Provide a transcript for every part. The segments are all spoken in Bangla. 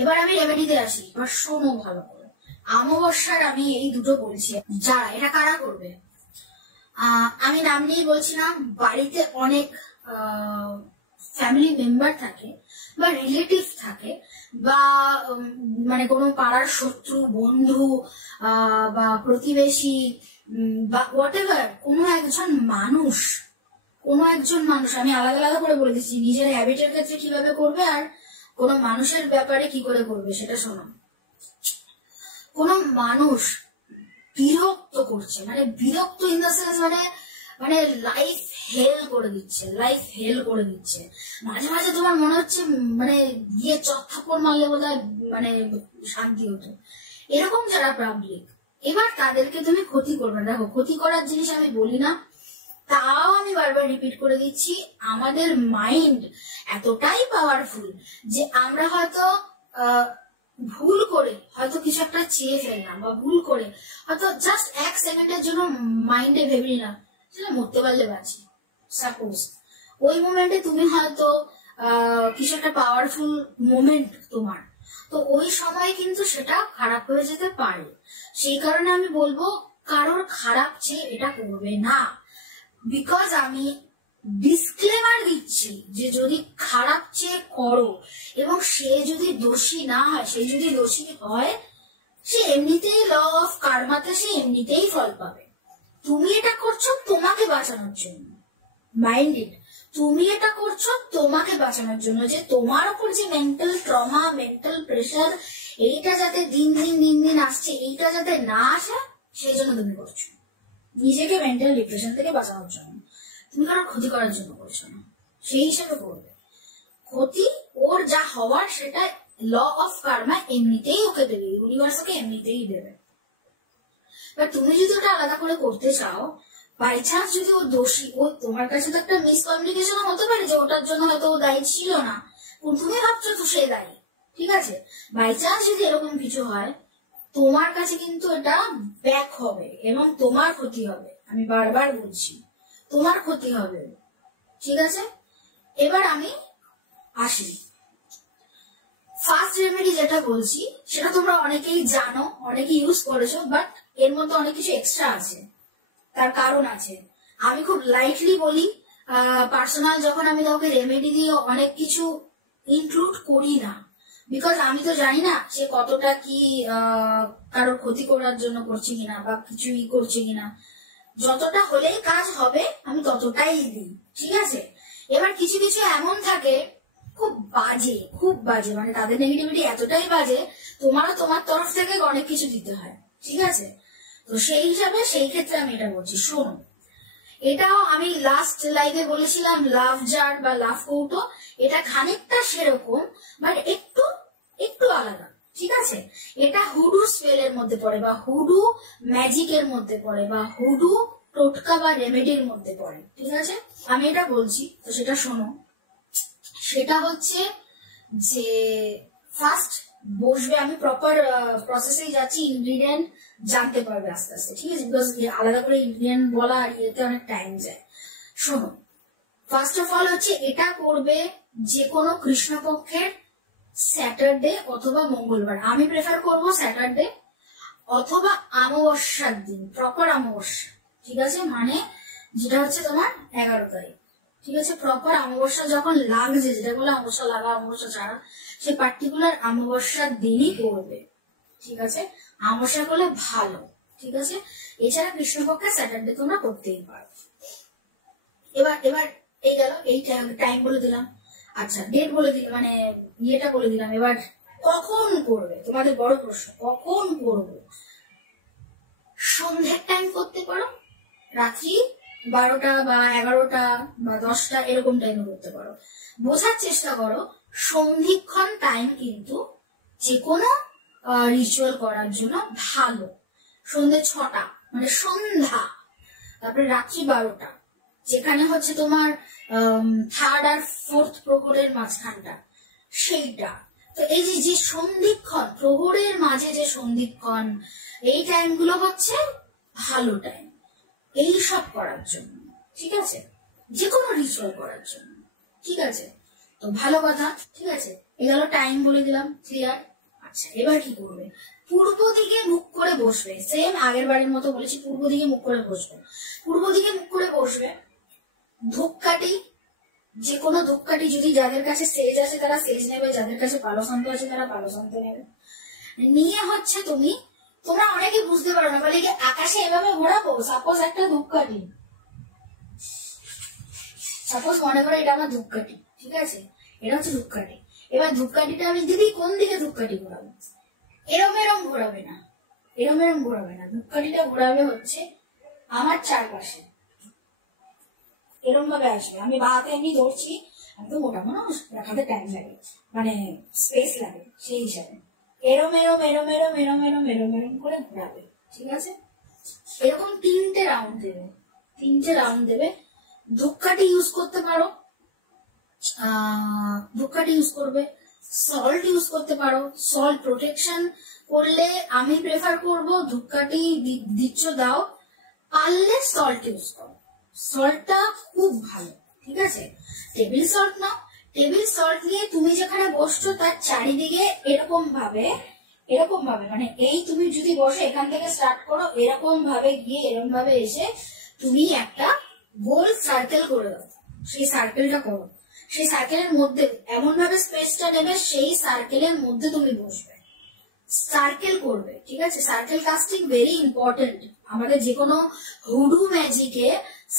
এবার আমি রেমেডিতে আসি, এবার শোনো ভালো করে। অমাবস্যার আমি এই দুটো বলছি, যারা এটা কারা করবে। আমি নাম নিয়ে বলছিলাম, বাড়িতে অনেক ফ্যামিলি মেম্বার থাকে বা রিলেটিভ থাকে, বা মানে কোনো পাড়ার শত্রু, বন্ধু বা প্রতিবেশী বা হোয়াট এভার, কোনো একজন মানুষ, আমি আলাদা আলাদা করে বলে দিচ্ছি নিজের হ্যাবিটের ক্ষেত্রে কিভাবে করবে আর কোনো মানুষের ব্যাপারে কি করে করবে সেটা শোনো। কোনো মানুষ বিরক্ত করছে, মানে বিরক্ত ইন দ্য সেন্স, মানে লাইফ হেল করে দিচ্ছে, মাঝে মাঝে তোমার মনে হচ্ছে মানে গিয়ে চত্থাপড় মারলে বোধহয় মানে শান্তি হতো, এরকম যারা পাবলিক। এবার তাদেরকে তুমি ক্ষতি করবে। দেখো, ক্ষতি করার জিনিস আমি বলি না, তাও আমি বারবার রিপিট করে দিচ্ছি, আমাদের মাইন্ড এতটাই পাওয়ারফুল যে আমরা হয়তো ভুল করে হয়তো কিছু একটা চেয়ে ফেললাম, বা ভুল করে হয়তো জাস্ট 1 সেকেন্ডের জন্য মাইন্ডে ভেবে নিলাম সেটা মরতে পারলে বাঁচি, সাপোজ। ওই মোমেন্টে তুমি হয়তো কিছু একটা পাওয়ারফুল মোমেন্ট তোমার, তো ওই সময় কিন্তু সেটা খারাপ হয়ে যেতে পারে। সেই কারণে আমি বলবো কারোর খারাপ চেয়ে এটা করবে না। বিকজ আমি ডিসক্লেমার দিচ্ছি যে যদি খারাপ চেয়ে করো এবং সে যদি দোষী না হয়, সে যদি দোষী হয়, সে এমনিতেই ল অফ কার্মাতে সে এমনিতেই ফল পাবে। তুমি এটা করছো তোমাকে বাঁচানোর জন্য, মাইন্ড ইট, তুমি এটা করছো তোমাকে বাঁচানোর জন্য, যে তোমার উপর যে মেন্টাল ট্রমা, মেন্টাল প্রেশার, এইটা যাতে দিন দিন আসছে, এইটা যাতে না আসে সেই জন্য তুমি করছো, নিজেকে মেন্টাল ডিপ্রেশন থেকে বাঁচানোর জন্য। তুমি কারোর ক্ষতি করার জন্য করছো না, সেই হিসাবে করবে। ক্ষতি ওর যা হওয়ার সেটা ল অফ কার্মা এমনিতেই ওকে দেবে, ইউনিভার্স ওকে এমনিতেই দেবে। বা তুমি যদি ওটা আলাদা করে করতে চাও, বাই চান্স যদি ও দোষী, ও তোমার কাছে তো একটা মিসকমিউনিকেশন হতে পারে যে ওটার জন্য হয়তো ও দায়ী ছিল না, তুমি ভাবছো তো সে দায়ী, ঠিক আছে। বাই চান্স যদি এরকম কিছু হয়, তোমার কাছে কিন্তু এটা ব্যাক হবে এবং তোমার ক্ষতি হবে। আমি বারবার বলছি, তোমার ক্ষতি হবে, ঠিক আছে। এবার আমি আসি, ফার্স্ট রেমেডি যেটা বলছি সেটা তোমরা অনেকেই জানো, অনেকে ইউজ করেছো, বাট এর মধ্যে অনেক কিছু এক্সট্রা আছে, তার কারণ আছে। আমি খুব লাইটলি বলি, পার্সোনাল যখন আমি কাউকে রেমেডি দিয়ে অনেক কিছু ইনক্লুড করি না, বিকজ আমি তো জানি না সে কতটা কি কারোর ক্ষতি করার জন্য করছে কিনা বা কিছু করছে কিনা। যতটা হলেই কাজ হবে আমি ততটাই দিই, ঠিক আছে। এবার কিছু কিছু এমন থাকে খুব বাজে, মানে তাদের নেগেটিভিটি এতটাই বাজে, তোমারও তোমার তরফ থেকে অনেক কিছু দিতে হয়, ঠিক আছে। তো সেই হিসাবে সেই ক্ষেত্রে আমি এটা বলছি, শোনো। এটাও আমি লাস্ট লাইভে বলেছিলাম লাভ জার বা লাভ কৌটো, এটা খানিকটা সেরকম, বাট একটু একটু আলাদা, ঠিক আছে। এটা হুডু স্পেলের মধ্যে পড়ে, বা হুডু ম্যাজিকের মধ্যে পড়ে, বা হুডু টোটকা বা রেমেডির মধ্যে পড়ে, ঠিক আছে। আমি এটা বলছি, তো সেটা শোনো। সেটা হচ্ছে যে ফার্স্ট বসবে, আমি প্রপার প্রসেসেই যাচ্ছি, ইনগ্রিডিয়েন্ট জানতে পারবে আস্তে আস্তে, ঠিক আছে, বিকজ আলাদা করে ইনগ্রিডিয়েন্ট বলা আর ইয়েতে অনেক টাইম যায়। শোনো, ফার্স্ট অফ অল হচ্ছে এটা করবে যে কোনো কৃষ্ণপক্ষের স্যাটারডে অথবা মঙ্গলবার। আমি প্রেফার করব স্যাটারডে অথবা অমাবস্যার দিন, প্রপার অমাবস্যা, ঠিক আছে, মানে যেটা হচ্ছে তোমার 11 তারিখ, ঠিক আছে। প্রপার অমাবস্যা যখন লাগছে, যেটা বলে অমাবস্যা লাগা, অমাবস্যা ছাড়া, সে পার্টিকুলার অমাবস্যার দিনই করবে, ঠিক আছে। অমাবস্যা করলে ভালো, ঠিক আছে। এছাড়া কৃষ্ণপক্ষের স্যাটারডে তোমরা করতেই পারো। এবার এবার এই গেল, এই টাইম বলে দিলাম, আচ্ছা ডেট বলে দিলাম, মানে ইয়েটা বলে দিলাম। এবার কখন করবে, তোমাদের বড় প্রশ্ন, কখন করবো? সন্ধ্যের টাইম করতে পারো, রাত্রি 12টা বা 11টা বা 10টা এরকম টাইমে করতে পারো। বোঝার চেষ্টা করো, সন্ধিক্ষণ টাইম কিন্তু যে কোনো রিচুয়াল করার জন্য ভালো। সন্ধ্যে 6টা মানে সন্ধ্যা, তারপরে রাত্রি 12টা, যেখানে হচ্ছে তোমার 3rd আর 4th প্রহরের মাঝখানটা, সেইটা। তো এই যে সন্ধিক্ষণ, প্রহরের মাঝে যে সন্ধিক্ষণ, এই টাইমগুলো হচ্ছে ভালো টাইম এই সব করার জন্য, ঠিক আছে, যে কোনো রিচুয়াল করার জন্য, ঠিক আছে। তো ভালো কথা, ঠিক আছে। এগুলো টাইম বলে দিলাম, ক্লিয়ার? আচ্ছা, এবার কি করবে? পূর্ব দিকে মুখ করে বসবে, সেম আগের বারের মতো বলেছি, পূর্ব দিকে মুখ করে বসবে। পূর্ব দিকে মুখ করে বসবে, ধূপকাঠি, যে কোনো ধূপকাঠি, যদি যাদের কাছে সেজ আছে তারা সেজ নেবে, যাদের কাছে পালসন্ত আছে তারা পালসন্ত নেবে। নিয়ে হচ্ছে তোমরা অনেকে বুঝতে পারো না, বলে কি আকাশে এভাবে ঘোরাবো? সাপোজ একটা ধূপকাঠি, সাপোজ মনে করো এটা আমার ধূপকাঠি, ঠিক আছে, এটা হচ্ছে ধূপকাঠি। এবার ধূপকাঠিটা আমি দিদি কোন দিকে ধূপকাঠি ঘোরাবো? এরম এরম ঘোরাবে না, এরম এরম ঘোরাবে না, ধূপকাঠিটা ঘোরাবে হচ্ছে আমার চারপাশে, এরম ভাবে আসবে। আমি বা হাতে এমনি ধরছি, আমি তো মোটা মানুষ, দেখাতে টাইম লাগে, মানে স্পেস লাগে, সেই হিসাবে এরম এরম এরম এরম এরম এরম এরম এরম করে ঘোরাবে, ঠিক আছে? এরকম 3টে রাউন্ড দেবে, 3টে রাউন্ড দেবে। ধূপকাঠি ইউজ করতে পারো, ধূপকাঠি ইউজ করবে, সল্ট ইউজ করতে পারো। সল্ট প্রোটেকশন করলে আমি প্রেফার করব, ধূপকাঠি দিচ্ছ দাও, পারলে সল্ট ইউজ করো, সল্টটা খুব ভালো, ঠিক আছে? টেবিল সল্ট নাও, টেবিল সল্ট নিয়ে তুমি যেখানে বসছো তার চারিদিকে এরকম ভাবে মানে এই তুমি যদি বসো এখান থেকে স্টার্ট করো, এরকম ভাবে গিয়ে এরকম ভাবে এসে তুমি একটা গোল সার্কেল করে দাও, সেই সার্কেলটা করো। সেই সার্কেলের মধ্যে এমন ভাবে স্পেসটা নেবে, সেই সার্কেলের মধ্যে তুমি বসবে, সার্কেল করবে, ঠিক আছে? সার্কেল কাস্টিং ভেরি ইম্পর্টেন্ট, আমাদের যে কোনো হুডু ম্যাজিকে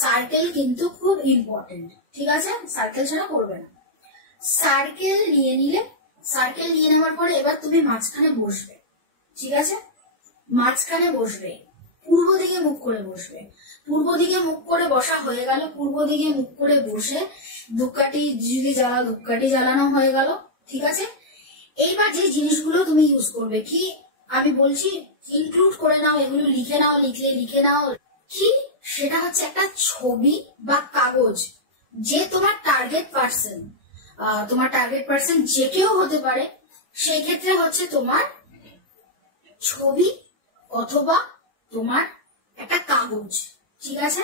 সার্কেল কিন্তু খুব ইম্পর্টেন্ট, ঠিক আছে? সার্কেল ছাড়া করবে না। সার্কেল নিয়ে নিলে, সার্কেল নিয়ে নেওয়ার পরে এবার তুমি মাঝখানে বসবে, ঠিক আছে? মাঝখানে বসবে, পূর্ব দিকে মুখ করে বসবে। পূর্ব দিকে মুখ করে বসা হয়ে গেল, পূর্ব দিকে মুখ করে বসে ধূপকাঠি যদি জ্বালাও, ধূপকাঠি জ্বালানো হয়ে গেল, ঠিক আছে? এইবার যে জিনিসগুলো তুমি ইউজ করবে, কি আমি বলছি ইনক্লুড করে নাও, এগুলো লিখে নাও, লিখলে লিখে নাও। কি সেটা হচ্ছে একটা ছবি বা কাগজ, যে তোমার টার্গেট পার্সন যে কেউ হতে পারে, সেই ক্ষেত্রে হচ্ছে তোমার ছবি অথবা তোমার একটা কাগজ, ঠিক আছে?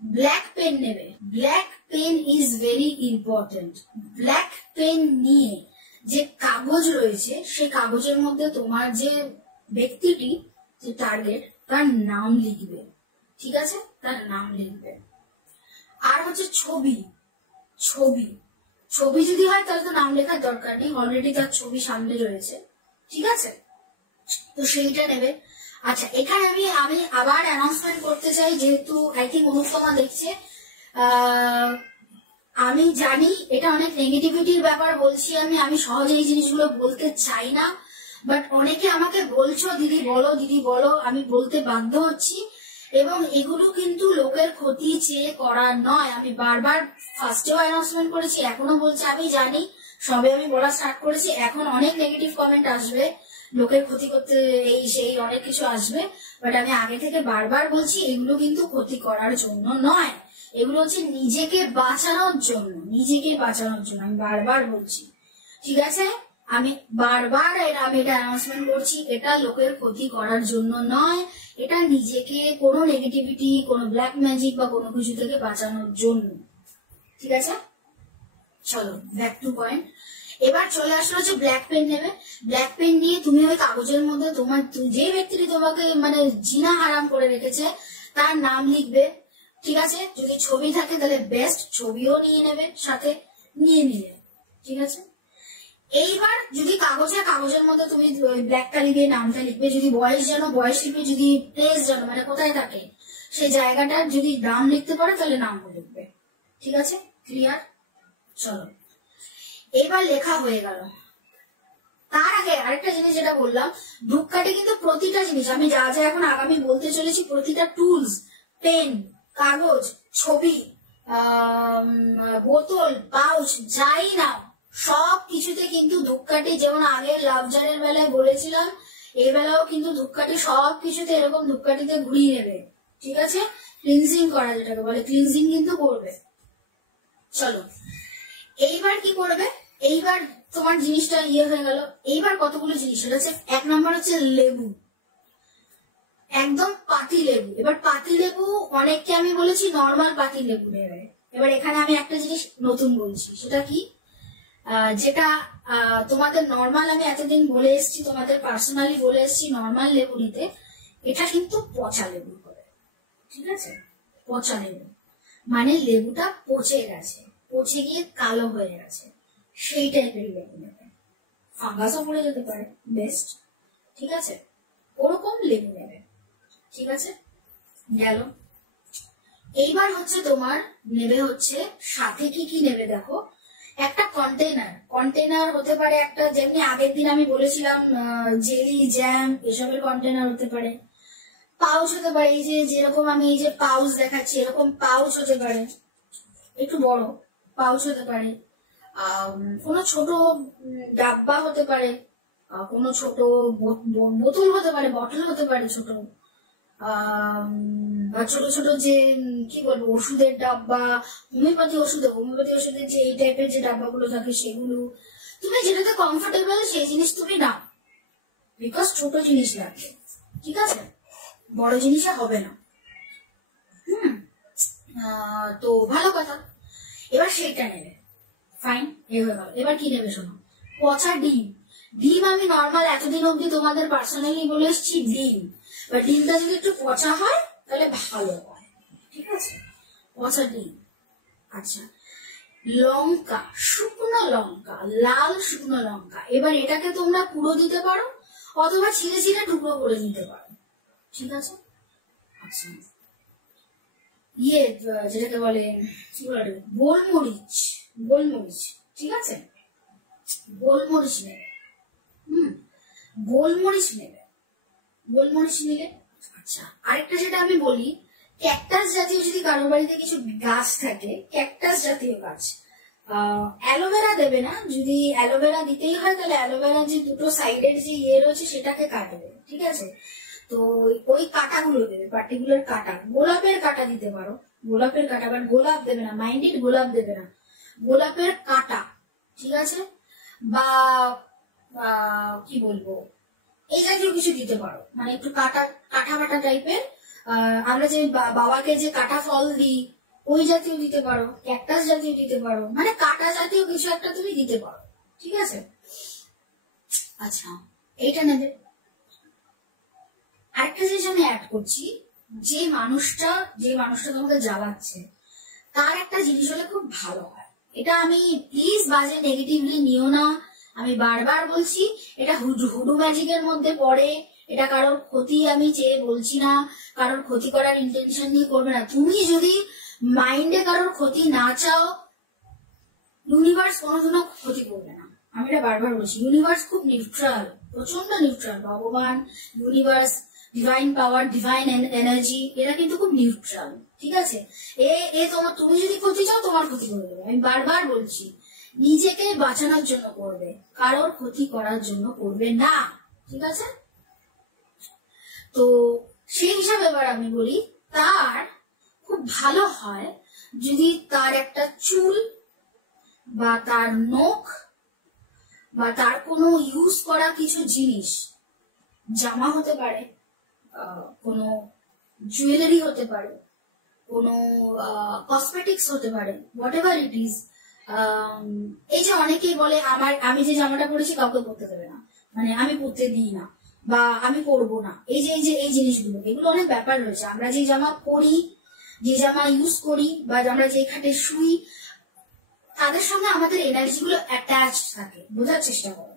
ব্ল্যাক পেন নেবে, black pen is very important. Black pen নিয়ে যে কাগজ রয়েছে, সেই কাগজের মধ্যে তোমার যে ব্যক্তিটি, যে টার্গেট, তার নাম লিখবে, ঠিক আছে? তার নাম লিখবে। আর হচ্ছে ছবি, ছবি ছবি যদি হয় তাহলে তো নাম লেখার দরকার নেই, অলরেডি তার ছবি সামনে রয়েছে, ঠিক আছে? তো সেইটা নেবে। আচ্ছা, এখানে আমি আবার অ্যানাউন্সমেন্ট করতে চাই, যেহেতু আই থিঙ্ক অনুপমা দেখছে, আমি জানি এটা অনেক নেগেটিভিটির ব্যাপার বলছি, আমি সহজে এই জিনিসগুলো বলতে চাই না, বাট অনেকে আমাকে বলছো দিদি বলো, দিদি বলো, আমি বলতে বাধ্য হচ্ছি। এবং এগুলো কিন্তু লোকের ক্ষতি চেয়ে করা নয়, আমি বারবার ফার্স্টেও অ্যানাউন্সমেন্ট করেছি, এখনো বলছি, আমি জানি সবে আমি বলা স্টার্ট করেছি, এখন অনেক নেগেটিভ কমেন্ট আসবে, লোকের ক্ষতি করতে এই সেই অনেক কিছু আসবে, বাট আমি আগে থেকে বারবার বলছি এগুলো কিন্তু ক্ষতি করার জন্য নয়, এগুলো হচ্ছে নিজেকে বাঁচানোর জন্য, নিজেকে বাঁচানোর জন্য আমি বারবার বলছি, ঠিক আছে? আমি বারবার আমি এটা অ্যানাউন্সমেন্ট করছি, এটা লোকের ক্ষতি করার জন্য নয়, এটা নিজেকে কোনো নেগেটিভিটি, কোনো ব্ল্যাক ম্যাজিক বা কোনো কিছু থেকে বাঁচানোর জন্য, ঠিক আছে? চলো ব্যাক টু পয়েন্ট। এবার চলে আসলো যে ব্ল্যাক পেন নেবে, ব্ল্যাক পেন নিয়ে তুমি ওই কাগজের মধ্যে তোমার যে ব্যক্তিটি তোমাকে মানে জিনা হারাম করে রেখেছে তার নাম লিখবে, ঠিক আছে? যদি ছবি থাকে তাহলে বেস্ট, ছবিও নিয়ে নেবে সাথে, নিয়ে নিলে, ঠিক আছে? এইবার যদি কাগজের মধ্যে তুমি ব্ল্যাকটা লিখবে, নামটা লিখবে, যদি বয়স জানো বয়স লিখবে, যদি প্লেস জানো মানে কোথায় থাকে সেই জায়গাটার যদি নাম লিখতে পারো তাহলে নামও লিখবে, ঠিক আছে? ক্লিয়ার? চলো, এবার লেখা হয়ে গেল। তার আগে আরেকটা জিনিস যেটা বললাম, ধূপকাঠি কিন্তু প্রতিটা জিনিস আমি যা যা এখন আগামী বলতে চলেছি, প্রতিটা টুলস, পেন, কাগজ, ছবি, বোতল, পাউচ, যাই নাও, সব কিছুতে কিন্তু ধূপকাঠি, যেমন আগের লাভ জারের বেলায় বলেছিলাম, এই বেলাও কিন্তু ধূপকাঠি সব কিছুতে এরকম ধূপকাঠিতে ঘুরিয়ে নেবে, ঠিক আছে? ক্লিনজিং করা যেটাকে বলে, ক্লিনজিং কিন্তু করবে। চলো, এইবার কি করবে? এইবার তোমার জিনিসটা হয়ে গেল। এইবার কতগুলো জিনিস হচ্ছে, 1 নম্বর হচ্ছে লেবু, একদম পাতি লেবু। এবার পাতি লেবু অনেককে আমি বলেছি নর্মাল পাতি লেবু নেবে, এবার এখানে আমি একটা জিনিস নতুন বলছি, সেটা কি, যেটা তোমাদের নর্মাল, আমি এতদিন বলে এসেছি, তোমাদের পার্সোনালি বলে এসেছি নর্মাল লেবু নিতে, এটা কিন্তু পচা লেবু হবে, ঠিক আছে? পচা লেবু মানে লেবুটা পচে গেছে, পচে গিয়ে কালো হয়ে গেছে, সেই টাইপের লেবু নেবে। ফাঙ্গাসও পড়ে যেতে পারে, বেস্ট, ঠিক আছে? ওরকম লেবু নেবে, ঠিক আছে? গেল। এইবার হচ্ছে তোমার নেবে হচ্ছে সাথে কি কি নেবে দেখো, একটা কন্টেনার হতে পারে একটা, যেমনি আগের দিন আমি বলেছিলাম জেলি জ্যাম এসবের কন্টেনার হতে পারে, পাউচ হতে পারে, এই যে যেরকম আমি এই যে পাউচ দেখাচ্ছি এরকম পাউচ হতে পারে, একটু বড় পাউচ হতে পারে, কোনো ছোট ডাব্বা হতে পারে, কোনো ছোট বোতল হতে পারে, বটল হতে পারে ছোট, বা ছোট ছোট যে কি বলবো ওষুধের ডাব্বা, হোমিওপ্যাথি ওষুধের যে এই টাইপের যে ডাব্বাগুলো থাকে সেগুলো, তুমি যেটাতে কমফোর্টেবল সেই জিনিস তুমি নাও, বিকজ ছোট জিনিস লাগবে, ঠিক আছে? বড় জিনিসে হবে না। তো ভালো কথা, এবার সেইটা নেবে, ফাইন, এ হয়ে গেল। এবার কি নেবে শোনো, পচা ডিম। ডিম আমি নর্মাল এতদিন অব্দি তোমাদের পার্সোনালি বলে এসেছি ডিম, বা ডিমটা যদি একটু পচা হয় তাহলে ভালো হয়, ঠিক আছে? পচা ডিম। আচ্ছা, লঙ্কা, শুকনো লঙ্কা, লাল শুকনো লঙ্কা। এবার এটাকে তোমরা পুরো দিতে পারো অথবা ছিঁড়ে ছিঁড়ে টুকরো করে দিতে পারো, ঠিক আছে? আচ্ছা, যেটাকে বলে কি বলে গোলমরিচ, ঠিক আছে? গোলমরিচ নেবে, গোলমরিচ নিলে। আচ্ছা, আরেকটা যেটা আমি বলি, ক্যাকটাস জাতীয় যদি কারো বাড়িতে কিছু গাছ থাকে, ক্যাকটাস জাতীয় গাছ, অ্যালোভেরা দেবে না, যদি অ্যালোভেরা দিতেই হয় তাহলে অ্যালোভেরা যে দুটো সাইডের যে রয়েছে সেটাকে কাটবে, ঠিক আছে? তো ওই কাঁটাগুলো দেবে, পার্টিকুলার কাঁটা, গোলাপের কাঁটা দিতে পারো, গোলাপের কাঁটা, বাট গোলাপ দেবে না, মাইন্ডেড গোলাপ দেবে না, গোলাপের কাঁটা, ঠিক আছে? বা কি বলবো এই জাতীয় কিছু দিতে পারো, মানে একটু কাটা কাটা টাইপের, আমরা যে বাবাকে যে কাটা ফল দিই ওই জাতীয় দিতে পারো, ক্যাকটাস জাতীয় দিতে পারো, মানে কাটা জাতীয় কিছু একটা তুমি দিতে পারো, ঠিক আছে? আচ্ছা, এইটা নেবে। আরেকটা জিনিস আমি অ্যাড করছি, যে মানুষটা তোমাকে জ্বালাচ্ছে তার একটা জিনিস হলে খুব ভালো হয়। এটা আমি প্লিজ বাজে নেগেটিভলি নিও না, আমি বারবার বলছি, এটা হুডু ম্যাজিকের মধ্যে পড়ে, এটা কারোর ক্ষতি আমি চেয়ে বলছি না, কারোর ক্ষতি করার ইন্টেনশন নিয়ে করবে না। তুমি যদি মাইন্ডে কারোর ক্ষতি না চাও, ইউনিভার্স কোনোদিনও ক্ষতি করবে না, আমি এটা বারবার বলছি। ইউনিভার্স খুব নিউট্রাল, প্রচন্ড নিউট্রাল, ভগবান, ইউনিভার্স, ডিভাইন পাওয়ার, ডিভাইন এনার্জি, এরা কিন্তু খুব নিউট্রাল, ঠিক আছে? তুমি যদি ক্ষতি চাও তোমার ক্ষতি করে দেবে, আমি বারবার বলছি, নিজেকে বাঁচানোর জন্য করবে, কারোর ক্ষতি করার জন্য করবে না, ঠিক আছে? তো সেই হিসাবে এবার আমি বলি, তার খুব ভালো হয় যদি তার একটা চুল বা তার নখ বা তার কোনো ইউজ করা কিছু জিনিস, জামা হতে পারে, কোনো জুয়েলারি হতে পারে, কোনো কসমেটিক্স হতে পারে, হোয়াট এভার ইট ইজ। এই যে অনেকেই বলে আমি যে জামাটা পরেছি কাউকে পরতে দেবে না, মানে আমি পরতে দিই না বা আমি পরবো না, এই জিনিসগুলো, এগুলো অনেক ব্যাপার রয়েছে। আমরা যে জামা পরি, যে জামা ইউজ করি, বা আমরা যে খাটে শুই, তাদের সঙ্গে আমাদের এনার্জি গুলো অ্যাটাচ থাকে, বোঝার চেষ্টা করো।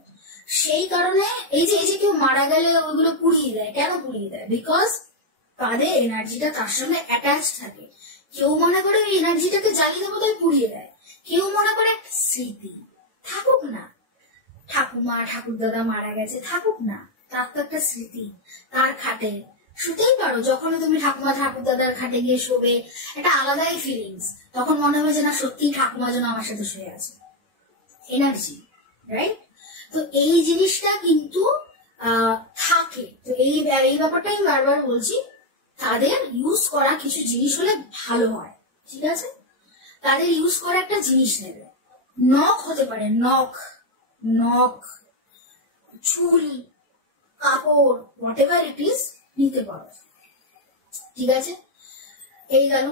সেই কারণে এই যে কেউ মারা গেলে ওইগুলো পুড়িয়ে দেয়, কেন পুড়িয়ে দেয়? বিকজ তাদের এনার্জিটা তার সঙ্গে অ্যাটাচ থাকে। কেউ মনে করে ওই এনার্জিটাকে জ্বালিয়ে দেবো তাই পুড়িয়ে দেয়, কেউ মনে করে একটা স্মৃতি থাকুক না, ঠাকুমা ঠাকুর দাদা মারা গেছে থাকুক না, তার তো একটা স্মৃতি, তার খাটে শুতেই পারো, যখন তুমি ঠাকুমা ঠাকুর দাদার খাটে গিয়ে শোবে একটা আলাদাই ফিলিংস, তখন মনে হবে যে না সত্যি ঠাকুমা যেন আমার সাথে শুয়ে আছে, এনার্জি, রাইট? তো এই জিনিসটা কিন্তু থাকে। তো এই ব্যাপারটা আমি বারবার বলছি, তাদের ইউজ করা কিছু জিনিস হলে ভালো হয়, ঠিক আছে? তাদের ইউজ করা একটা জিনিস নেবে, নখ হতে পারে, নখ, চুল, কাপড়, হোয়াট এভার ইট ইজ, নিতে পারো, ঠিক আছে? এই গেল।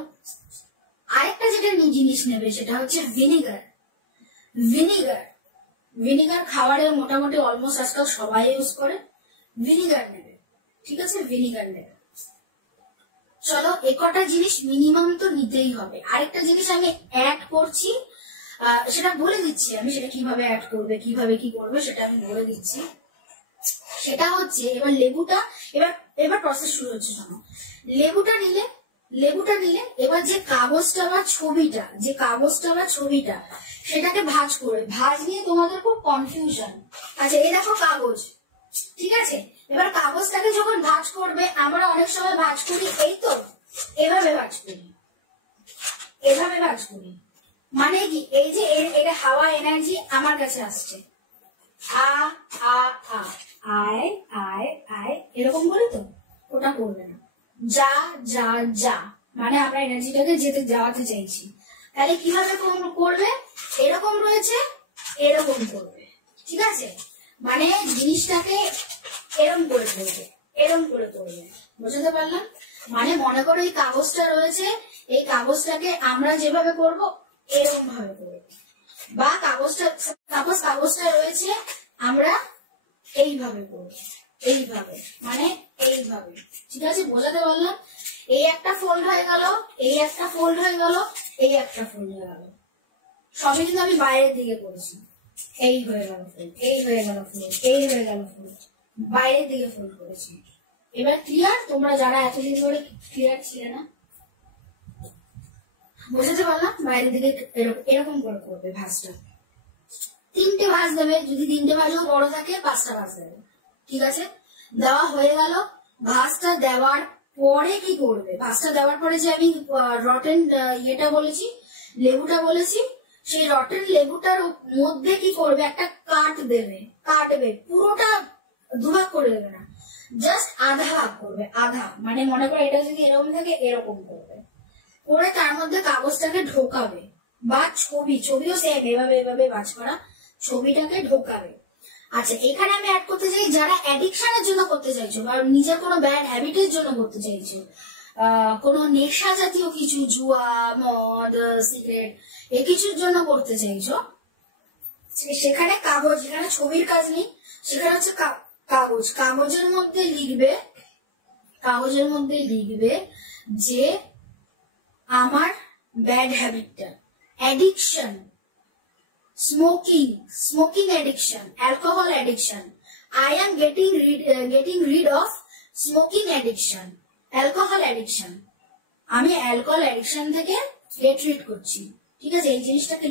আরেকটা যেটা জিনিস নেবে সেটা হচ্ছে ভিনিগার। ভিনিগার খাবারে মোটামুটি অলমোস্ট আজকাল সবাই ইউজ করে। ভিনিগার নেবে, ঠিক আছে, ভিনিগার নেবে। চলো একটা জিনিস মিনিমাম তো নিতেই হবে। আরেকটা জিনিস আমি অ্যাড করছি, সেটা বলে দিচ্ছি আমি, সেটা কিভাবে অ্যাড করবে, কিভাবে কি করবে সেটা আমি বলে দিচ্ছি। সেটা হচ্ছে এবার লেবুটা, এবার প্রসেস শুরু হচ্ছে। শোনো, লেবুটা নিলে এবার যে কাগজটা বা ছবিটা সেটাকে ভাঁজ নিয়ে তোমাদের খুব কনফিউশন। আচ্ছা, এই দেখো কাগজ, ঠিক আছে। এবার কাগজটাকে যখন ভাঁজ করবে, আমরা অনেক সময় ভাঁজ করি এই তো এভাবে ভাঁজ করি। মানে কি, এই যে এটা হাওয়া এনার্জি আমার কাছে আসছে, আ আ আ আয় আয় আয় এরকম বলে তো, ওটা করবে না। যা যা যা মানে আমরা এনার্জিটাকে যাওয়াতে চাইছি। তাহলে কিভাবে করবে, এরকম রয়েছে, এরকম করবে, ঠিক আছে। মানে জিনিসটাকে এরকম করে করবে, বুঝতে পারলাম? মানে মনে করো এই কাগজটা রয়েছে, এই কাগজটাকে আমরা যেভাবে করব এরকম ভাবে করবো, বা কাগজটা রয়েছে আমরা এইভাবে করবো, মানে এইভাবে, ঠিক আছে, বোঝাতে পারলাম? এই একটা ফোল্ড হয়ে গেল, এই একটা ফোল্ড হয়ে গেল, এই একটা ফোল্ড হয়ে গেল, সবই কিন্তু আমি বাইরের দিকে করেছি। এই হয়ে গেল ফোল্ড, এই হয়ে গেল ফোল্ড, এই হয়ে গেল ফোল্ড, বাইরের দিকে ফোল্ড করেছি। এবার ক্লিয়ার? তোমরা যারা এতদিন ধরে ক্লিয়ার ছিলে না, বুঝতে পারলাম? বাইরের দিকে এরকম করে করবে ভাঁজটা। 3টে ভাঁজ দেবে, যদি 3টে ভাঁজও বড় থাকে 5টা ভাঁজ দেবে, ঠিক আছে। দেওয়া হয়ে গেল। ভাঁজটা দেওয়ার পরে কি করবে? ভাঁজটা দেওয়ার পরে যে আমি রটেন বলেছি, লেবুটা বলেছি, সেই রটেন লেবুটার মধ্যে কি করবে? একটা কাটবে, পুরোটা দুভাগ করে দেবে না, জাস্ট আধা ভাগ করবে, আধা। মানে মনে করো এটা যদি এরকম থাকে, এরকম করবে করে তার মধ্যে কাগজটাকে ঢোকাবে, বা ছবিও সেম এভাবে ভাঁজ করা ছবিটাকে ঢোকাবে। আচ্ছা, এখানে আমি অ্যাড করতে চাই, যারা অ্যাডিকশনের জন্য করতে চাইছো বা নিজের কোনো ব্যাড হ্যাবিটের জন্য করতে চাইছো, কোনো নেশা জাতীয় কিছু, জুয়া, মদ, সিগারেট, এ কিছুর জন্য করতে চাইছো, সেখানে কাগজ, যেখানে ছবির কাজ নেই সেখানে হচ্ছে কাগজের মধ্যে লিখবে যে আমার ব্যাড হ্যাবিটটা, addiction, smoking addiction, alcohol addiction. I am getting rid of smoking addiction, alcohol addiction. আমি অ্যালকোহল অ্যাডিকশন থেকে গেট রিড করছি, ঠিক আছে। এই জিনিসটাকে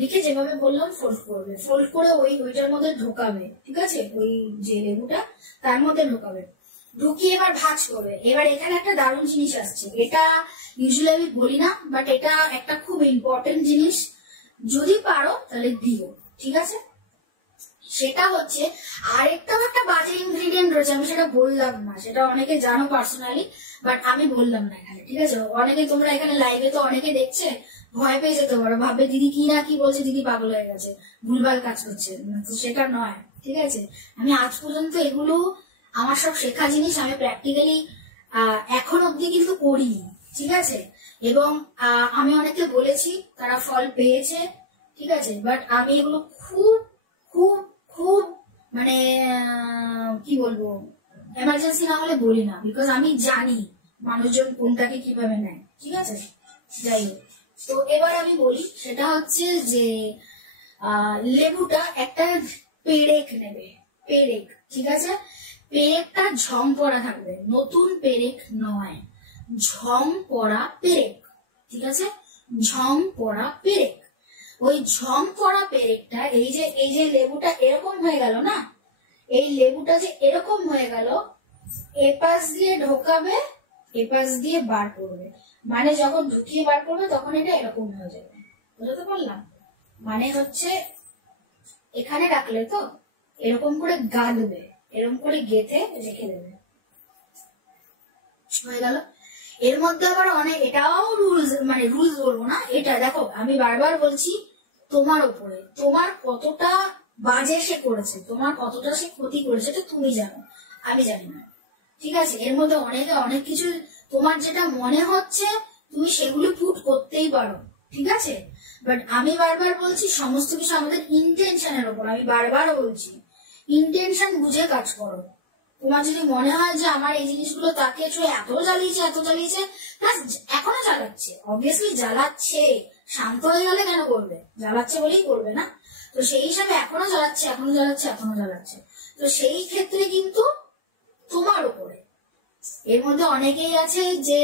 লিখে যেভাবে বললাম ফোল্ড করবে, ফোল্ড করে ওইটার মধ্যে ঢোকাবে, ঠিক আছে, ওই যে লেবুটা তার মধ্যে ঢুকিয়ে এবার ভাঁজ করবে। এবার এখানে একটা দারুণ জিনিস আসছে, এটা ইউজুয়ালি আমি বলি না, বাট এটা একটা খুব ইম্পর্টেন্ট জিনিস, যদি পারো তাহলে দিও, ঠিক আছে। সেটা হচ্ছে আরেকটাও একটা বাজে ইনগ্রিডিয়েন্ট রয়েছে, আমি সেটা বললাম না, সেটা অনেকে জানো পার্সোনালি, বাট আমি বললাম না এখানে, ঠিক আছে। অনেকে তোমরা এখানে লাইভে তো অনেকে দেখছে, ভয় পেয়ে যেতে পারো, ভাববে দিদি কি না কি বলছে, দিদি পাগল হয়ে গেছে, ভুলভাল কাজ করছে, তো সেটা নয়, ঠিক আছে। আমি আজ পর্যন্ত এগুলো আমার সব শেখা জিনিস, আমি প্র্যাকটিক্যালি এখন অব্দি কিন্তু করি, ঠিক আছে। এবং আমি অনেকে বলেছি, তারা ফল পেয়েছে, ঠিক আছে। বাট আমি এগুলো খুব খুব খুব মানে কি বলবো, এমার্জেন্সি না হলে বলি না, বিকজ আমি জানি মানুষজন কোনটাকে কিভাবে নেয়, ঠিক আছে। যাই হোক, তো এবার আমি বলি, সেটা হচ্ছে যে লেবুটা একটা পেরেক নেবে, ঠিক আছে। পেরেকটা ঝং পড়া থাকবে, নতুন পেরেক নয়, ঝং পড়া পেরেক, ঠিক আছে, ঝং পড়া পেরেক। ওই ঝং পড়া পেরেকটা, এই যে লেবুটা এরকম হয়ে গেল না, এই লেবুটা যে এরকম হয়ে গেল, এপাশ দিয়ে ঢোকাবে, এপাশ দিয়ে বার করবে, মানে যখন ঢুকিয়ে বার করবে তখন এটা এরকম হয়ে যাবে, বুঝতে পারলাম? মানে হচ্ছে এখানে রাখলে তো এরকম করে গাঁথবে, এরকম করে গেঁথে রেখে দেবে, হয়ে গেল। এর মধ্যে আবার অনেক, এটাও রুলস, মানে রুলস বলবো না, এটা দেখো আমি বারবার বলছি, তোমার উপরে, তোমার কতটা বাজে সে করেছে, তোমার কতটা সে ক্ষতি করেছে, এটা তুমি জানো, আমি জানি না, ঠিক আছে। এর মধ্যে অনেক কিছু, তোমার যেটা মনে হচ্ছে তুমি সেগুলি পুট করতেই পারো, ঠিক আছে? বাট আমি বারবার বলছি সমস্ত কিছু আমাদের ইন্টেনশনের উপর। আমি বারবার বলছি ইন্টেনশন বুঝে কাজ করো। তোমার যদি মনে হয় যে আমার এই জিনিসগুলো তাকে এত জ্বালিয়েছে, এখনো জ্বালাচ্ছে, অবভিয়াসলি জ্বালাচ্ছে, শান্ত হয়ে গেলে কেন করবে? জ্বালাচ্ছে বলেই করবে না? তো সেই হিসাবে এখনো জ্বালাচ্ছে। তো সেই ক্ষেত্রে কিন্তু তোমার উপরে। এর মধ্যে অনেকেই আছে যে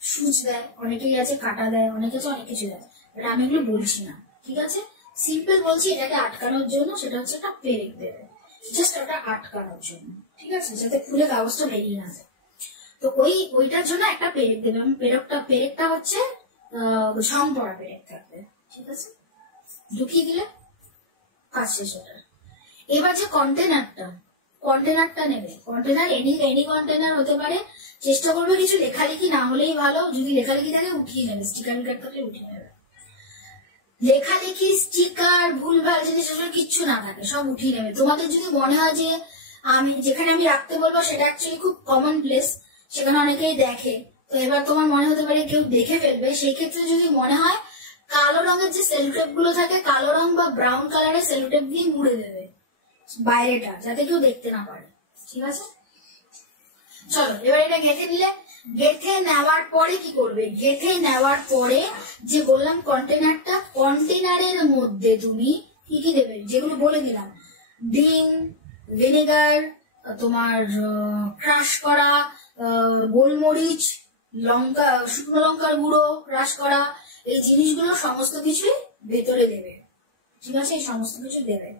সুচ দেয়, অনেকেই আছে কাটা দেয়, অনেকে আছে অনেক কিছু দেয়, এটা আমি এগুলো বলছি না, ঠিক আছে? সিম্পল বলছি এটাকে আটকানোর জন্য, সেটা হচ্ছে একটা পেরেক দেবে, জাস্ট ওটা আটকানোর জন্য, ঠিক আছে? যাতে খুলে কাগজটা বেরিয়ে না যায়। তো ওইটার জন্য একটা পেরেক দেবে। পেরেকটা হচ্ছে ঝং পড়া পেরেক থাকবে, ঠিক আছে? ঢুকিয়ে দিলে কাজ শেষ ওটা। এবার যে কন্টেনারটা নেবে, কন্টেনার এনি কন্টেনার হতে পারে। চেষ্টা করবে কিছু লেখালেখি না হলেই ভালো, যদি লেখালেখি থাকে উঠিয়ে নেবে, স্টিকার থাকলে উঠিয়ে নেবে। লেখালেখি, স্টিকার, ভুলভাল জিনিস আসলে কিচ্ছু না থাকে, সব উঠিয়ে নেবে। তোমাদের যদি মনে হয় যে যেখানে আমি রাখতে বলবো সেটা অ্যাকচুয়ালি খুব কমন প্লেস, সেখানে অনেকেই দেখে, তো এবার তোমার মনে হতে পারে কেউ দেখে ফেলবে, সেই ক্ষেত্রে যদি মনে হয় কালো রঙের যে সেলোটেপ গুলো থাকে, কালো রং বা ব্রাউন কালারের সেলোটেপ দিয়ে মুড়ে দেবে বাইরেটা, যাতে কেউ দেখতে না পারে, ঠিক আছে? চলো এবার এটা গেঁথে নিলে। গেঁথে নেওয়ার পরে কি করবে? গেঁথে নেওয়ার পরে যে বললাম কন্টেনারের মধ্যে তুমি কি কি দেবে, যেগুলো বলে দিলাম, ডিম, ভিনেগার, তোমার ক্রাশ করা গোলমরিচ, লঙ্কা, শুকনো লঙ্কার গুঁড়ো ক্রাশ করা, এই জিনিসগুলো সমস্ত কিছুই ভেতরে দেবে, ঠিক আছে? এই সমস্ত কিছু দেবে,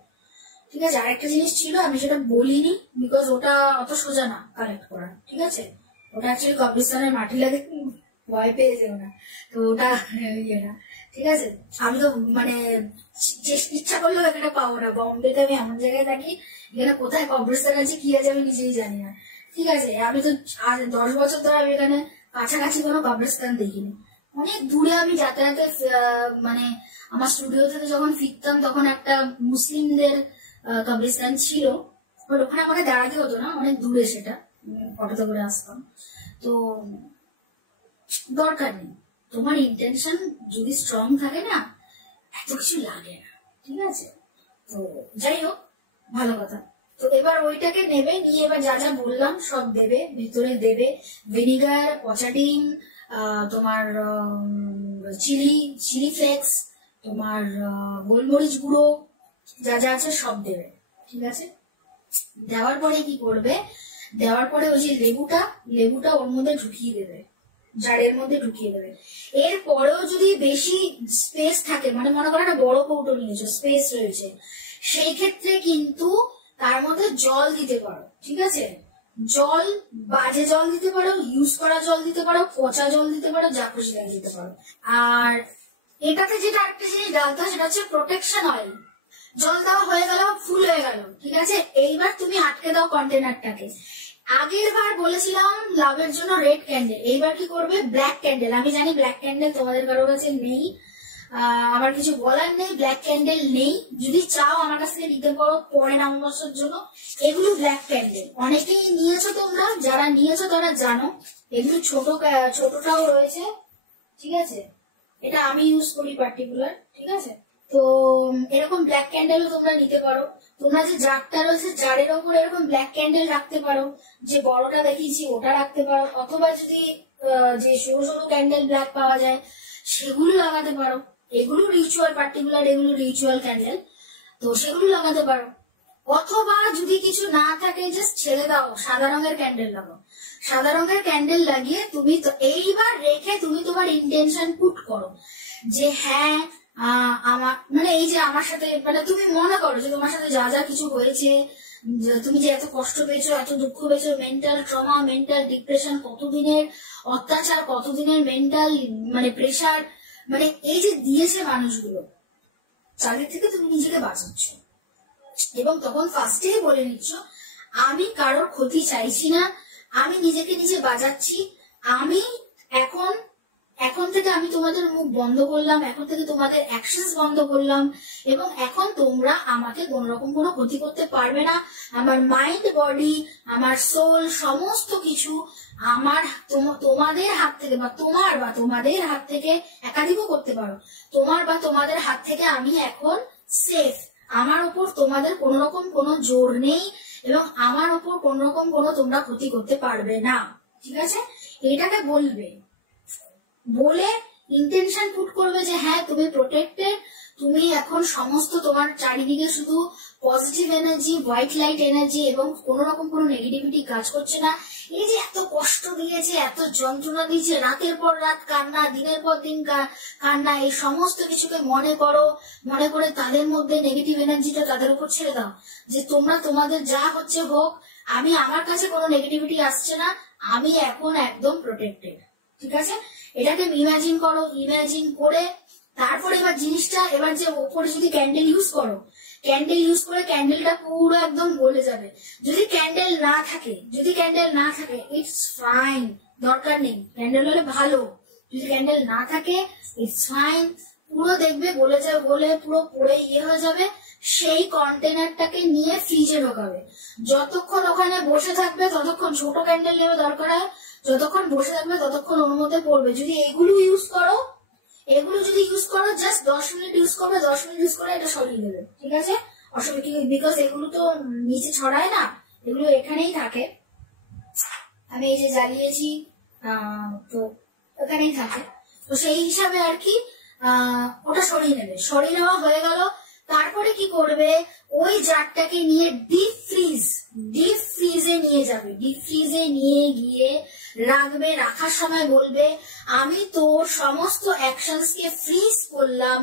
ঠিক আছে? আরেকটা জিনিস ছিল আমি সেটা বলিনি, বিকজ ওটা অত সোজা না কালেক্ট করা, ঠিক আছে? ওটা অ্যাকচুয়ালি কবরস্থানের মাটি লাগে, ভয় পেয়ে যেও না, তো ওটা ইয়ে না, ঠিক আছে? আমি তো মানে ইচ্ছা করলেও এখানে পাবো না, বম্বেতে আমি এমন জায়গায় থাকি, এখানে কোথায় কবরস্থান আছে কি আছে আমি নিজেই জানি না, ঠিক আছে? আমি তো আজ 10 বছর ধরে আমি এখানে কাছাকাছি কোনো কবরস্থান দেখিনি। অনেক দূরে আমি যাতায়াতে, মানে আমার স্টুডিও থেকে যখন ফিরতাম তখন একটা মুসলিমদের কবরস্থান ছিল, বাট ওখানে আমাকে দাঁড়াতে হতো না, অনেক দূরে, সেটা অটোতে করে আসতাম। তো দরকার নেই, তোমার ইন্টেনশন যদি স্ট্রং থাকে না, এত কিছু লাগে না, ঠিক আছে? তো যাই হোক, ভালো কথা। তো এবার ওইটাকে নেবে, নিয়ে এবার যা যা বললাম সব দেবে, ভিতরে দেবে ভিনিগার, পচা ডিম, তোমার চিলি ফ্লেক্স, তোমার গোলমরিচ গুঁড়ো, যা যা আছে সব দেবে, ঠিক আছে? দেওয়ার পরে কি করবে? দেওয়ার পরে ওই যে লেবুটা ওর মধ্যে ঢুকিয়ে দেবে, জারের মধ্যে ঢুকিয়ে দেবে। এরপরেও যদি বেশি স্পেস থাকে, মানে মনে করো একটা বড় কৌটো নিয়েছো, স্পেস রয়েছে, সেই ক্ষেত্রে কিন্তু তার মধ্যে জল দিতে পারো, ঠিক আছে? জল, বাজে জল দিতে পারো, ইউজ করা জল দিতে পারো, পচা জল দিতে পারো, যা খুশি তাই দিতে পারো। আর এটাতে যেটা একটা জিনিস ডালতে হয় সেটা হচ্ছে প্রোটেকশন অয়েল। জল দেওয়া হয়ে গেল, ফুল হয়ে গেল, ঠিক আছে? এইবার তুমি আটকে দাও কন্টেনারটাকে। আগের বার বলেছিলাম লাভের জন্য রেড ক্যান্ডেল, এইবার কি করবে? Black candle. আমি জানি ব্ল্যাক ক্যান্ডেল তোমাদের কারোর কাছে নেই, আমার কিছু বলার নেই, ব্ল্যাক ক্যান্ডেল নেই, যদি চাও আমার কাছ থেকে নিতে পারো পরে নববর্ষের জন্য। এগুলো ব্ল্যাক ক্যান্ডেল অনেকেই নিয়েছো, তোমরা যারা নিয়েছো তারা জানো, এগুলো ছোটটাও রয়েছে, ঠিক আছে? এটা আমি ইউজ করি পার্টিকুলার, ঠিক আছে? তো এরকম ব্ল্যাক ক্যান্ডেলও তোমরা নিতে পারো। তোমরা যে জারটা রয়েছে, জারের ওপর এরকম ব্ল্যাক ক্যান্ডেল রাখতে পারো, যে বড়টা দেখিয়েছি ওটা রাখতে পারো, অথবা যদি যে সরু সরু ক্যান্ডেল ব্ল্যাক পাওয়া যায় সেগুলো লাগাতে পারো। এগুলো রিচুয়াল, পার্টিকুলার এগুলো রিচুয়াল ক্যান্ডেল, তো সেগুলো লাগাতে পারো। অথবা যদি কিছু না থাকে জাস্ট ছেড়ে দাও, সাদা রঙের ক্যান্ডেল লাগাও। সাদা রঙের ক্যান্ডেল লাগিয়ে তুমি তো এইবার রেখে তুমি তোমার ইন্টেনশন পুট করো যে হ্যাঁ আমার মানে এই যে আমার সাথে, মানে তুমি মনে করো যে তোমার সাথে যা যা কিছু হয়েছে, তুমি যে এত কষ্ট পেয়েছো, এত দুঃখ পেয়েছো, মেন্টাল ট্রমা, মেন্টাল ডিপ্রেশন, কতদিনের অত্যাচার, কতদিনের মেন্টাল মানে প্রেশার, মানে এই যে দিয়েছে মানুষগুলো, তাদের থেকে তুমি নিজেকে বাঁচাচ্ছ। এবং তখন ফার্স্টেই বলে নিচ্ছ আমি কারোর ক্ষতি চাইছি না, আমি নিজেকে নিজে বাঁচাচ্ছি, আমি এখন থেকে আমি তোমাদের মুখ বন্ধ করলাম, এখন থেকে তোমাদের অ্যাকশনস বন্ধ করলাম, এবং এখন তোমরা আমাকে কোন রকম কোনো ক্ষতি করতে পারবে না। আমার মাইন্ড, বডি, আমার সোল, সমস্ত কিছু আমার তোমাদের হাত থেকে বা তোমাদের হাত থেকে, একাধিকও করতে পারো, তোমার বা তোমাদের হাত থেকে আমি এখন সেফ, আমার উপর তোমাদের কোন রকম কোনো জোর নেই এবং আমার উপর কোন রকম কোনো তোমরা ক্ষতি করতে পারবে না, ঠিক আছে? এটাকে বলবে, বলে ইন্টেনশন পুট করবে যে হ্যাঁ তুমি প্রোটেক্টেড, তুমি এখন সমস্ত তোমার চারিদিকে শুধু positive energy, white light energy এবং কোন রকম কোনো নেগেটিভিটি কাজ করছে না। এই যে এত কষ্ট দিয়েছে, এত যন্ত্রণা দিয়েছে, রাতের পর রাত কান্না, দিনের পর দিন কান্না, এই সমস্ত কিছুকে মনে করো, মনে করে তাদের মধ্যে নেগেটিভ এনার্জিটা তাদের উপর ছেড়ে দাও যে তোমরা তোমাদের যা হচ্ছে হোক, আমি আমার কাছে কোনো নেগেটিভিটি আসছে না, আমি এখন একদম প্রোটেক্টেড, ঠিক আছে? এটাকে ইমাজিন করো, ইমাজিন করে তারপরে এবার জিনিসটা, এবার যে ওপরে যদি ক্যান্ডেল ইউজ করো, ক্যান্ডেল ইউজ করে ক্যান্ডেলটা পুরো একদম গলে যাবে। যদি ক্যান্ডেল না থাকে, ইটস ফাইন, দরকার নেই, ক্যান্ডেল হলে ভালো, যদি ক্যান্ডেল না থাকে ইটস ফাইন, পুরো দেখবে গলে যাবে, গলে পুরো পুড়ে হয়ে যাবে। সেই কন্টেনারটাকে নিয়ে ফ্রিজে ঢোকাবে, যতক্ষণ ওখানে বসে থাকবে ততক্ষণ ছোট ক্যান্ডেল নেবে দরকার হয়, যতক্ষণ বসে থাকবে ততক্ষণ ওর মধ্যে পড়বে। যদি এগুলো ইউজ করো, জাস্ট 10 মিনিট ইউজ করবে, 10 মিনিট ইউজ করে এটা সরিয়ে দেবে, ঠিক আছে? অসুবিধা, বিকজ এগুলো তো নিচে ছড়ায় না, এগুলো এখানেই থাকে। আমি এই যে জ্বালিয়েছি তো এখানেই থাকে, তো সেই হিসাবে আর কি ওটা সরিয়ে নেবে। সরিয়ে নেওয়া হয়ে গেল, তারপরে কি করবে, ওই জারটাকে নিয়ে ডিপ ফ্রিজে নিয়ে যাবে, ডিপ ফ্রিজে নিয়ে গিয়ে রাখবে। রাখার সময় বলবে আমি তোর সমস্ত অ্যাকশনস কে ফ্রিজ করলাম,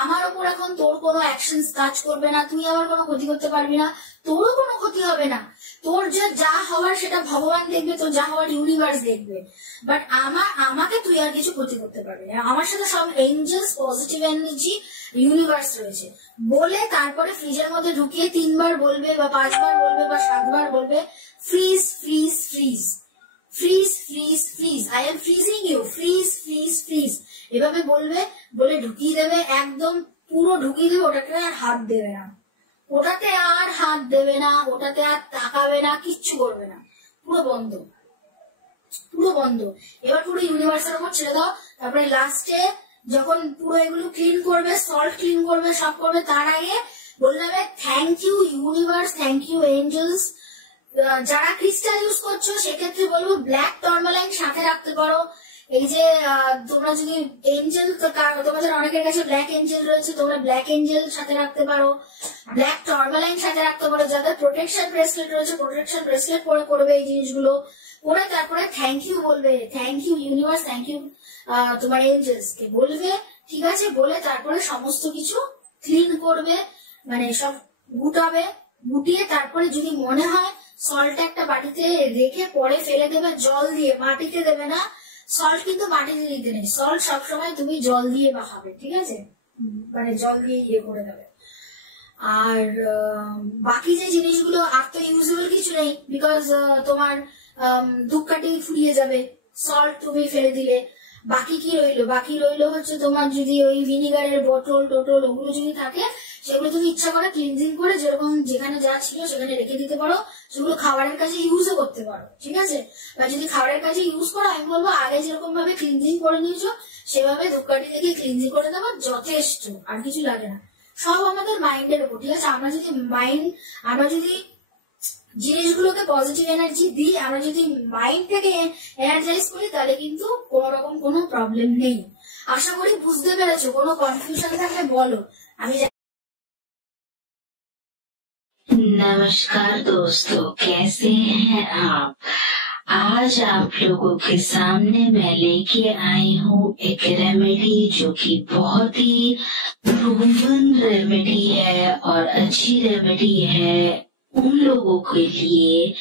আমার উপর এখন তোর কোনো অ্যাকশনস কাজ করবে না, তুই আমার কোনো ক্ষতি করতে পারবি না, তোরও কোনো ক্ষতি হবে না, তোর যা হওয়ার সেটা ভগবান দেখবে, তোর যা হওয়ার ইউনিভার্স দেখবে, বাট আমাকে তুই আর কিছু ক্ষতি করতে পারবি না, আমার সাথে সব এঞ্জেলস, পজিটিভ এনার্জি, ইউনিভার্স রয়েছে। বলে তারপরে ফ্রিজের মধ্যে ঢুকিয়ে 3 বার বলবে বা 5 বার বলবে বা 7 বার বলবে freeze freeze freeze freeze freeze freeze, I am freezing you, freeze freeze freeze, এভাবে বলবে। বলে ঢুকিয়ে দেবে, একদম পুরো ঢুকিয়ে দেবে, ওটাকে আর হাত দেবে না, ওটাতে আর হাত দেবে না, ওটাতে আর তাকাবে না, কিচ্ছু করবে না, পুরো বন্ধ, পুরো বন্ধ। এবার পুরো ইউনিভার্সের উপর ছেড়ে দাও। তারপরে লাস্টে যখন পুরো এগুলো ক্লিন করবে, সল্ট ক্লিন করবে, সব করবে, তার আগে বলবে thank you universe, thank you angels. যারা ক্রিস্টাল ইউজ করছো সেক্ষেত্রে বলবো ব্ল্যাক টরমালাইন সাথে রাখতে পারো। এই যে তোমরা যদি এঞ্জেল, তোমাদের অনেকের কাছে ব্ল্যাক এঞ্জেল রয়েছে, তোমরা ব্ল্যাক এঞ্জেল সাথে রাখতে পারো, ব্ল্যাক টরমালাইন সাথে রাখতে পারো। যাদের প্রোটেকশন ব্রেসলেট রয়েছে, প্রোটেকশন ব্রেসলেট পরে করবে এই জিনিসগুলো, করে তারপরে থ্যাংক ইউ বলবে, thank you universe, thank you তোমার এঞ্জেলস কে বলবে, ঠিক আছে? বলে তারপরে সমস্ত কিছু ক্লিন করবে, মানে সব গুটাবে, গুটিয়ে তারপরে যদি মনে হয় সল্ট একটা বাটিতে রেখে পরে ফেলে দেবে জল দিয়ে, মাটিতে দেবে না, সল্ট কিন্তু মাটিতে দিতে নেই, সল্ট সবসময় তুমি জল দিয়ে বাহাবে, ঠিক আছে? মানে জল দিয়ে করে দেবে। আর বাকি যে জিনিসগুলো আর তো ইউজেবল কিছু নেই, বিকজ তোমার ধূপকাঠি ফুরিয়ে যাবে, সল্ট তুমি ফেলে দিলে। বাকি কি রইলো? বাকি রইলো হচ্ছে তোমার যদি ওই ভিনিগারের বোতল টোটল ওগুলো যদি থাকে, সেগুলো তুমি ইচ্ছা করে ক্লিনজিং করে যেরকম যেখানে যা ছিল সেখানে রেখে দিতে পারো, সেগুলো খাবারের কাজে ইউজও করতে পারো, ঠিক আছে? বা যদি খাবারের কাজে ইউজ করো, আমি বলবো আগে যেরকম ভাবে ক্লিনজিং করে নিয়েছো সেভাবে ধূপকাঠি থেকে ক্লিনজিং করে দেবো, যথেষ্ট, আর কিছু লাগে না। সব আমাদের মাইন্ডের উপর, ঠিক আছে? আমরা যদি জিনিসগুলোকে পজিটিভ এনার্জি দিই, আমরা যদি মাইন্ড থেকে এনার্জাইজ করি, তাহলে কিন্তু কোন রকম কোনো প্রবলেম নেই। আশা করি বুঝতে পেরেছো। কোনো কনফিউশন থাকলে বলো। আমি नमस्कार दोस्तों, कैसे हैं आप? आज आप लोगों के सामने मैं लेके आई हूँ एक रेमेडी जो कि बहुत ही प्रूवन रेमेडी है और अच्छी रेमेडी है उन लोगों के लिए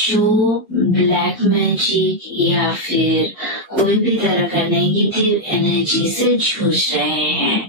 जो ब्लैक मैजिक या फिर कोई भी तरह का नेगेटिव एनर्जी से जूझ रहे हैं।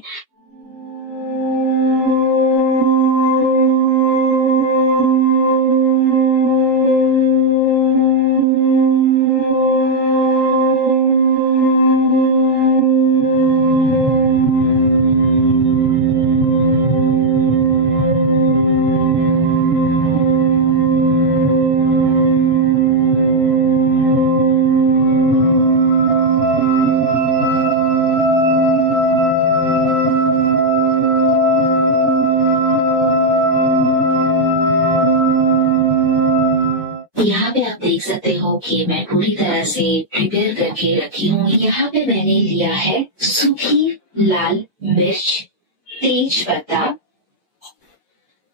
यहाँ पे आप देख सकते हो कि मैं पूरी तरह से प्रिपेयर करके रखी हूँ। यहाँ पे मैंने लिया है सूखी लाल मिर्च, तेज पत्ता,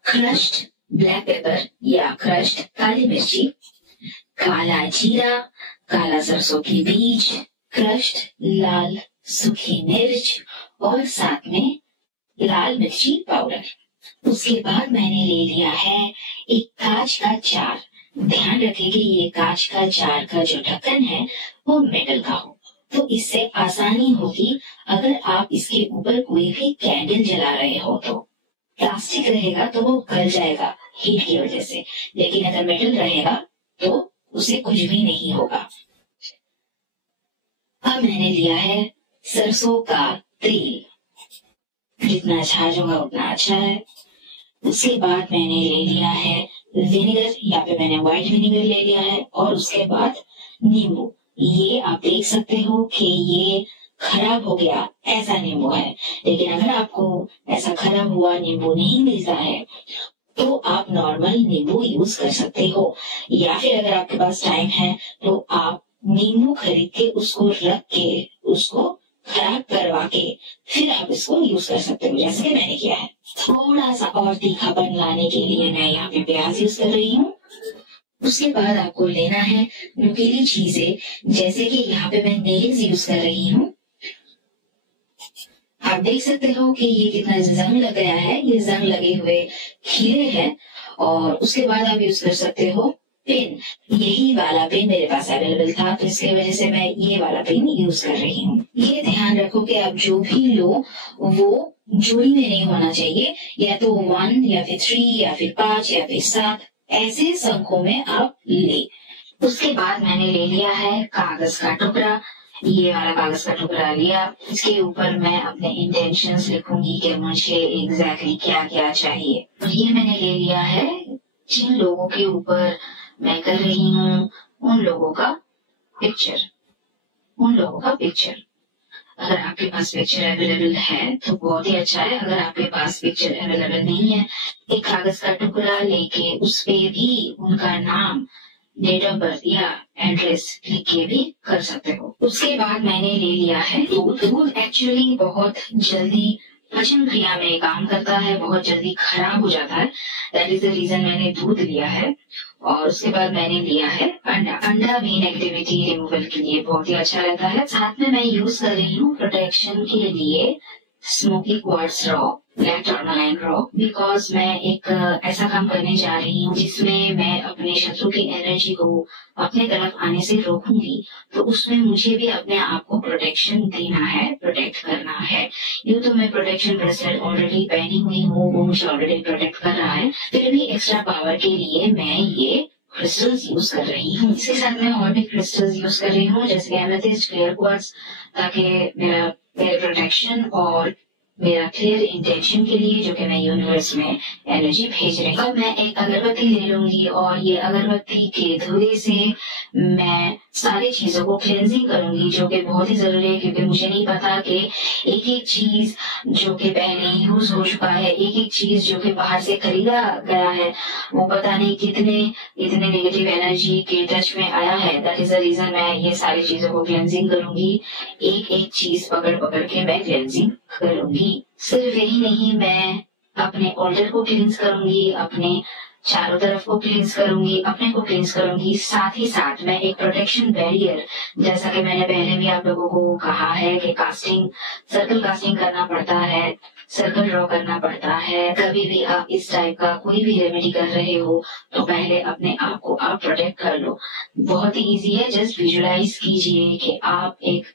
क्रश्ड ब्लैक पेपर या क्रश्ड काली मिर्ची, काला जीरा, काला सरसों के बीज, क्रश्ड लाल सूखी मिर्च और साथ में लाल मिर्ची पाउडर। उसके बाद मैंने ले लिया है एक कांच का जार। ध्यान रखें कि ये कांच का जार का जो ढक्कन है वो मेटल का हो, तो इससे आसानी होगी अगर आप इसके ऊपर कोई भी कैंडल जला रहे हो। तो प्लास्टिक रहेगा तो वो गल जाएगा हीट की वजह से, लेकिन अगर मेटल रहेगा तो उसे कुछ भी नहीं होगा। अब मैंने लिया है सरसों का तेल, जितना छाछ होगा उतना अच्छा है। उसके बाद मैंने ले लिया है विनेगर, यहाँ पे मैंने व्हाइट विनेगर ले लिया है, और उसके बाद नींबू। ये आप देख सकते हो कि ये खराब हो गया ऐसा नींबू है, लेकिन अगर आपको ऐसा खराब हुआ नींबू नहीं मिलता है तो आप नॉर्मल नींबू यूज कर सकते हो, या फिर अगर आपके पास टाइम है तो आप नींबू खरीद के उसको रख के उसको खराब करवा के फिर आप इसको यूज कर सकते हो, जैसे कि मैंने किया है। थोड़ा सा और तीखापन लाने के लिए मैं यहाँ पे प्याज यूज कर रही हूँ। उसके बाद आपको लेना है नुकीली चीजें, जैसे कि यहाँ पे मैं नेल्स यूज कर रही हूँ। आप देख सकते हो कि ये कितना जंग लग गया है, ये जंग लगे हुए खीरे हैं। और उसके बाद आप यूज कर सकते हो पेन। यही वाला पेन मेरे पास अवेलेबल था, तो इसकी वजह से मैं ये वाला पेन यूज कर रही हूँ। ये ध्यान रखो कि आप जो भी लो वो जोड़ी में नहीं होना चाहिए, या तो 1 या फिर 3 या फिर 5 या फिर 7 ऐसे संख्यों में आप ले। उसके बाद मैंने ले लिया है कागज का टुकड़ा। ये वाला कागज का टुकड़ा लिया, इसके ऊपर मैं अपने इंटेंशंस लिखूंगी कि मुझे एग्जैक्टली क्या क्या चाहिए। और ये मैंने ले लिया है जिन लोगों के ऊपर मैं कर रही हूँ उन लोगों का पिक्चर। अगर आपके पास पिक्चर अवेलेबल है तो बहुत ही अच्छा है, अगर आपके पास पिक्चर अवेलेबल नहीं है, एक कागज का टुकड़ा लेके उस पे भी उनका नाम, डेट ऑफ बर्थ या एड्रेस लिख के भी कर सकते हो। उसके बाद मैंने ले लिया है दूध। दूध एक्चुअली बहुत जल्दी पचन क्रिया में काम करता है, बहुत जल्दी खराब हो जाता है, दैट इज द रीजन मैंने दूध लिया है। और उसके बाद मैंने लिया है अंडा। अंडा भी नेगेटिविटी रिमूवल के लिए बहुत ही अच्छा रहता है। साथ में मैं यूज कर रही हूँ प्रोटेक्शन के लिए smoky quartz raw, black tourmaline raw, because मैं एक ऐसा काम करने जा रही हूँ जिसमें मैं अपने शत्रु की एनर्जी को अपने तरफ आने से रोकूंगी, तो उसमें मुझे भी अपने आप को प्रोटेक्शन देना है, प्रोटेक्ट करना है। यूँ तो मैं प्रोटेक्शन ब्रेसलेट ऑलरेडी पहनी हुई हूँ, वो मुझे ऑलरेडी प्रोटेक्ट कर रहा है, फिर भी एक्स्ट्रा पावर के लिए मैं ये क्रिस्टल्स यूज कर रही हूँ। इसके साथ मैं और भी क्रिस्टल्स यूज कर रही हूँ, जैसे एमेथिस्ट, क्लियर क्वार्ट्ज, ताकि मेरा प्रोटेक्शन और मेरा क्लियर इंटेंशन के लिए जो कि मैं यूनिवर्स में एनर्जी भेज रही हूँ। अब मैं एक अगरबत्ती ले लूंगी और ये अगरबत्ती के धुएं से मैं सारी चीजों को क्लेंजिंग करूंगी, जो कि बहुत ही जरूरी है, क्योंकि मुझे नहीं पता कि एक एक चीज जो कि पहले यूज हो चुका है, एक एक चीज जो कि बाहर से खरीदा गया है, वो पता नहीं कितने नेगेटिव एनर्जी के टच में आया है। दैट इज द रीजन मैं ये सारी चीजों को क्लेंजिंग करूंगी, एक एक चीज पकड़ पकड़ के मैं क्लेंजिंग करूंगी। सिर्फ यही नहीं, मैं अपने ऑल्टर को क्लींस करूंगी, अपने चारों तरफ को क्लींस करूंगी, अपने को क्लींस करूंगी। साथ ही साथ मैं एक प्रोटेक्शन बैरियर, जैसा कि मैंने पहले भी आप लोगों को कहा है कि सर्कल कास्टिंग करना पड़ता है, सर्कल ड्रॉ करना पड़ता है। कभी भी आप इस टाइप का कोई भी रेमेडी कर रहे हो तो पहले अपने आप को आप प्रोटेक्ट कर लो। बहुत ही इजी है, जस्ट विजुलाइज कीजिए कि आप एक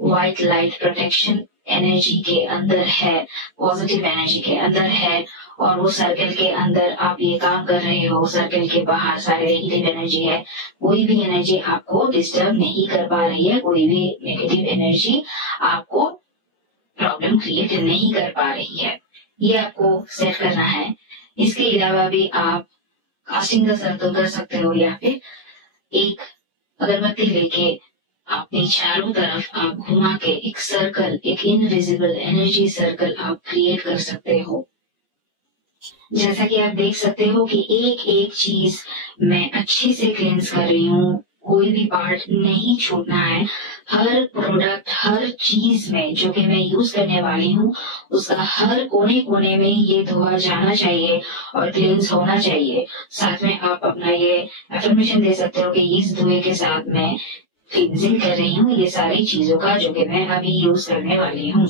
व्हाइट लाइट प्रोटेक्शन एनर्जी के अंदर है, पॉजिटिव एनर्जी के अंदर है, और वो सर्कल के अंदर आप ये काम कर रहे हो, सर्कल के बाहर सारे नेगेटिव एनर्जी है, कोई भी एनर्जी आपको डिस्टर्ब नहीं कर पा रही है, कोई भी नेगेटिव एनर्जी आपको प्रॉब्लम क्रिएट नहीं कर पा रही है, ये आपको सेट करना है। इसके अलावा भी आप कास्टिंग का सर्कल कर सकते हो, या फिर एक अगरबत्ती लेके अपने चारों तरफ आप घुमा के एक सर्कल, एक इनविजिबल एनर्जी सर्कल आप क्रिएट कर सकते हो। जैसा कि आप देख सकते हो कि एक एक चीज मैं अच्छे से क्लेंस कर रही हूँ, कोई भी पार्ट नहीं छूटना है। हर प्रोडक्ट, हर चीज में जो कि मैं यूज करने वाली हूँ, उसका हर कोने कोने में ये धोआ जाना चाहिए और क्लेंस होना चाहिए। साथ में आप अपना ये एफर्मेशन दे सकते हो कि इस धुए के साथ मैं क्लींजिंग कर रही हूँ ये सारी चीजों का जो कि मैं अभी यूज करने वाली हूँ।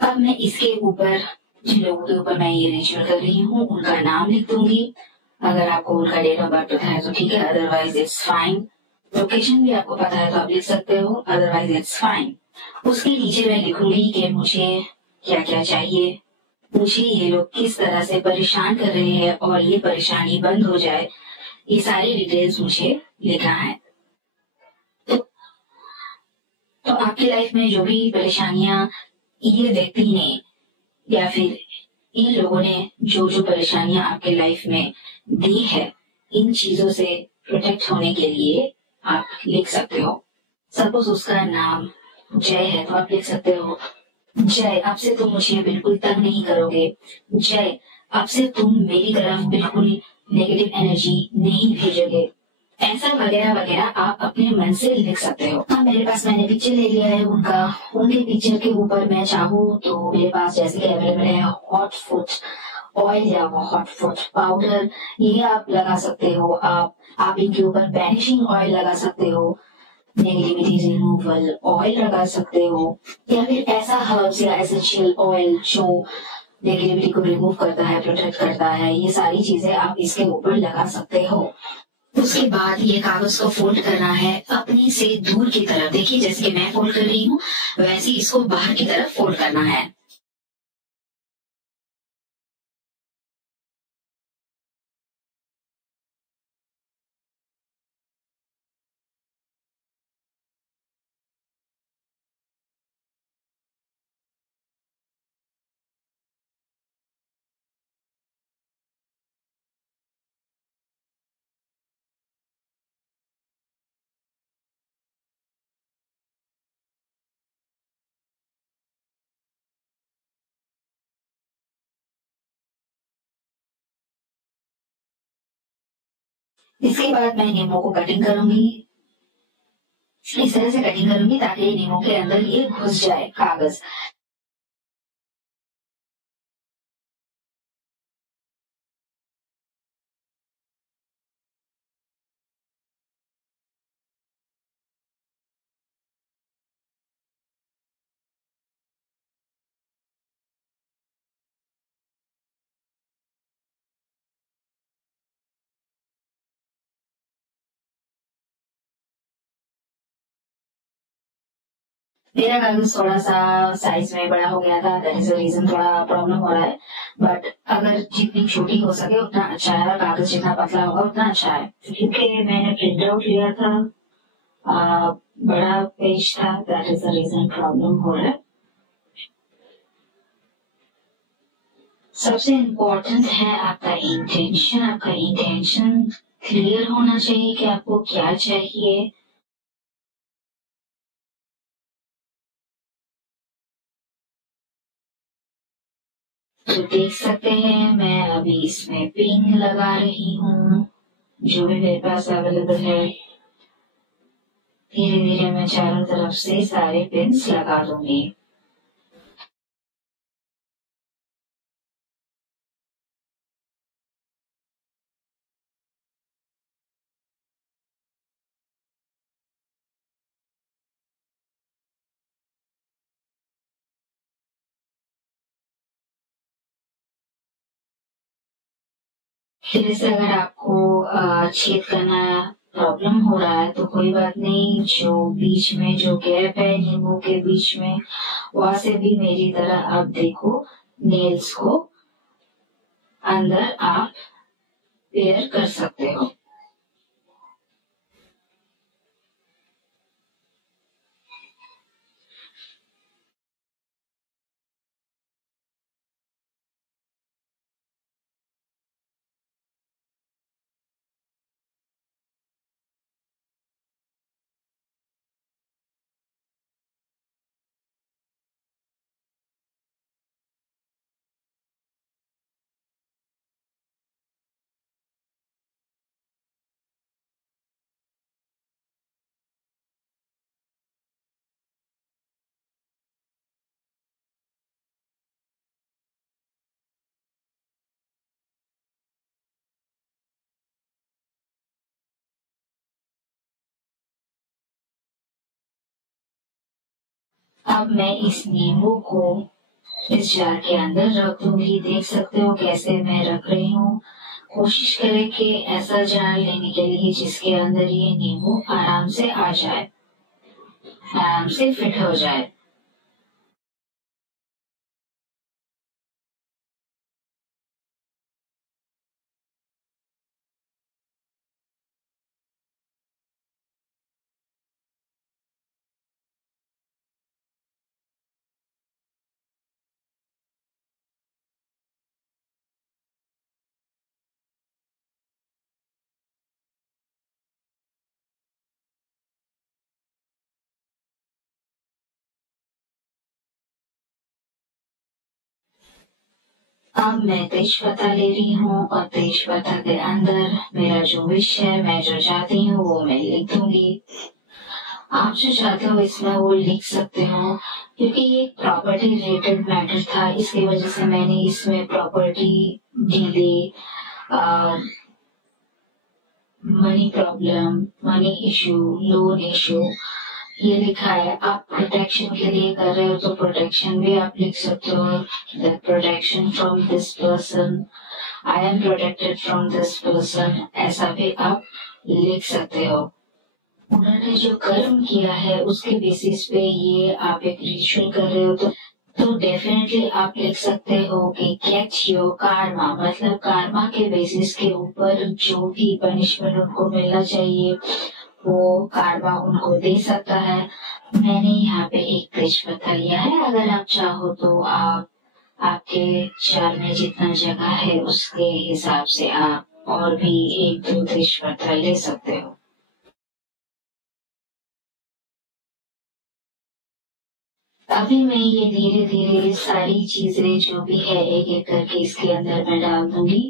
अब मैं इसके ऊपर जिन लोगों के ऊपर मैं ये रिचुअल कर रही हूँ उनका नाम लिख दूंगी। अगर आपको उनका डेट ऑफ बर्थ पता है तो ठीक है, अदरवाइज इट्स फाइन। लोकेशन भी आपको पता है तो आप लिख सकते हो, अदरवाइज इट्स फाइन। उसके नीचे मैं लिखूंगी कि मुझे क्या क्या चाहिए, मुझे ये लोग किस तरह से परेशान कर रहे हैं और ये परेशानी बंद हो जाए, ये सारी डिटेल्स मुझे लिखना है। तो आपकी लाइफ में जो भी परेशानियां ये व्यक्ति ने या फिर इन लोगों ने जो जो परेशानियां आपके लाइफ में दी है, इन चीजों से प्रोटेक्ट होने के लिए आप लिख सकते हो। सपोज उसका नाम जय है तो आप लिख सकते हो, जय अब से तुम मुझे बिल्कुल तंग नहीं करोगे, जय अब से तुम मेरी तरफ बिल्कुल नेगेटिव एनर्जी नहीं भेजोगे। ऐसा वगैरह वगैरह आप अपने मन से लिख सकते हो। हाँ, मेरे पास मैंने पिक्चर ले लिया है उनका। उनके पिक्चर के ऊपर मैं चाहूँ तो मेरे पास जैसे कि अवेलेबल है हॉट फुट ऑयल या हॉट फुट पाउडर, ये आप लगा सकते हो। आप इनके ऊपर बैनिशिंग ऑयल लगा सकते हो, नेगेटिविटी रिमूवल ऑयल लगा सकते हो, या फिर ऐसा हर्ब्स या एसेंशियल ऑयल जो नेगेटिविटी को रिमूव करता है, प्रोटेक्ट करता है, ये सारी चीजें आप इसके ऊपर लगा सकते हो। उसके बाद ये कागज को फोल्ड करना है अपनी से दूर की तरफ। देखिए जैसे कि मैं फोल्ड कर रही हूँ वैसे इसको बाहर की तरफ फोल्ड करना है। इसके बाद मैं नींबू को कटिंग करूंगी, इस तरह से कटिंग करूंगी ताकि नींबू के अंदर ये घुस जाए कागज। मेरा कागज थोड़ा सा साइज में बड़ा हो गया था, दैट इज द रीजन थोड़ा प्रॉब्लम हो रहा है। बट अगर जितनी छोटी हो सके उतना अच्छा है, कागज जितना पतला होगा उतना अच्छा है। क्योंकि मैंने प्रिंट आउट लिया था, बड़ा पेज था, that is the reason problem हो रहा है। सबसे इम्पोर्टेंट है आपका इंटेंशन। आपका इंटेंशन क्लियर होना चाहिए कि आपको क्या चाहिए। तो देख सकते हैं मैं अभी इसमें पिन लगा रही हूँ, जो भी मेरे पास अवेलेबल है। धीरे धीरे मैं चारों तरफ से सारे पिन्स लगा दूंगी। फिर से अगर आपको छेद करना प्रॉब्लम हो रहा है तो कोई बात नहीं, जो बीच में जो गैप है नींबू के बीच में, वहां से भी मेरी तरह आप देखो, नेल्स को अंदर आप पेयर कर सकते हो। अब मैं इस नींबू को इस जार के अंदर रख दूंगी। देख सकते हो कैसे मैं रख रही हूँ। कोशिश करें कि ऐसा जार लेने के लिए जिसके अंदर ये नींबू आराम से आ जाए, आराम से फिट हो जाए। अब मैं तेज पत्ता ले रही हूँ और तेज पत्ता के अंदर मेरा जो विश है, मैं जो चाहती हूँ वो मैं लिख दूंगी। आप जो चाहते हो इसमें वो लिख सकते हो। क्योंकि ये प्रॉपर्टी रिलेटेड मैटर था, इसकी वजह से मैंने इसमें property delay, money problem, money issue, loan issue ये लिखा है। आप प्रोटेक्शन के लिए कर रहे हो तो प्रोटेक्शन भी आप लिख सकते हो। The protection from this person, I am protected from this person, ऐसा भी आप लिख सकते हो। उन्होंने जो कर्म किया है उसके बेसिस पे ये आप एक रिचुअल कर रहे हो तो डेफिनेटली आप लिख सकते हो कि कैच योर कार्मा, मतलब कार्मा के बेसिस के ऊपर जो भी पनिशमेंट उनको मिलना चाहिए वो कार्मा उनको दे सकता है। मैंने यहाँ पे एक तेज पत्ता लिया है। अगर आप चाहो तो आप आपके जार में जितना जगह है उसके हिसाब से आप और भी एक दो तेज पत्ता ले सकते हो। अभी मैं ये धीरे धीरे सारी चीजें जो भी है एक एक करके इसके अंदर मैं डाल दूंगी।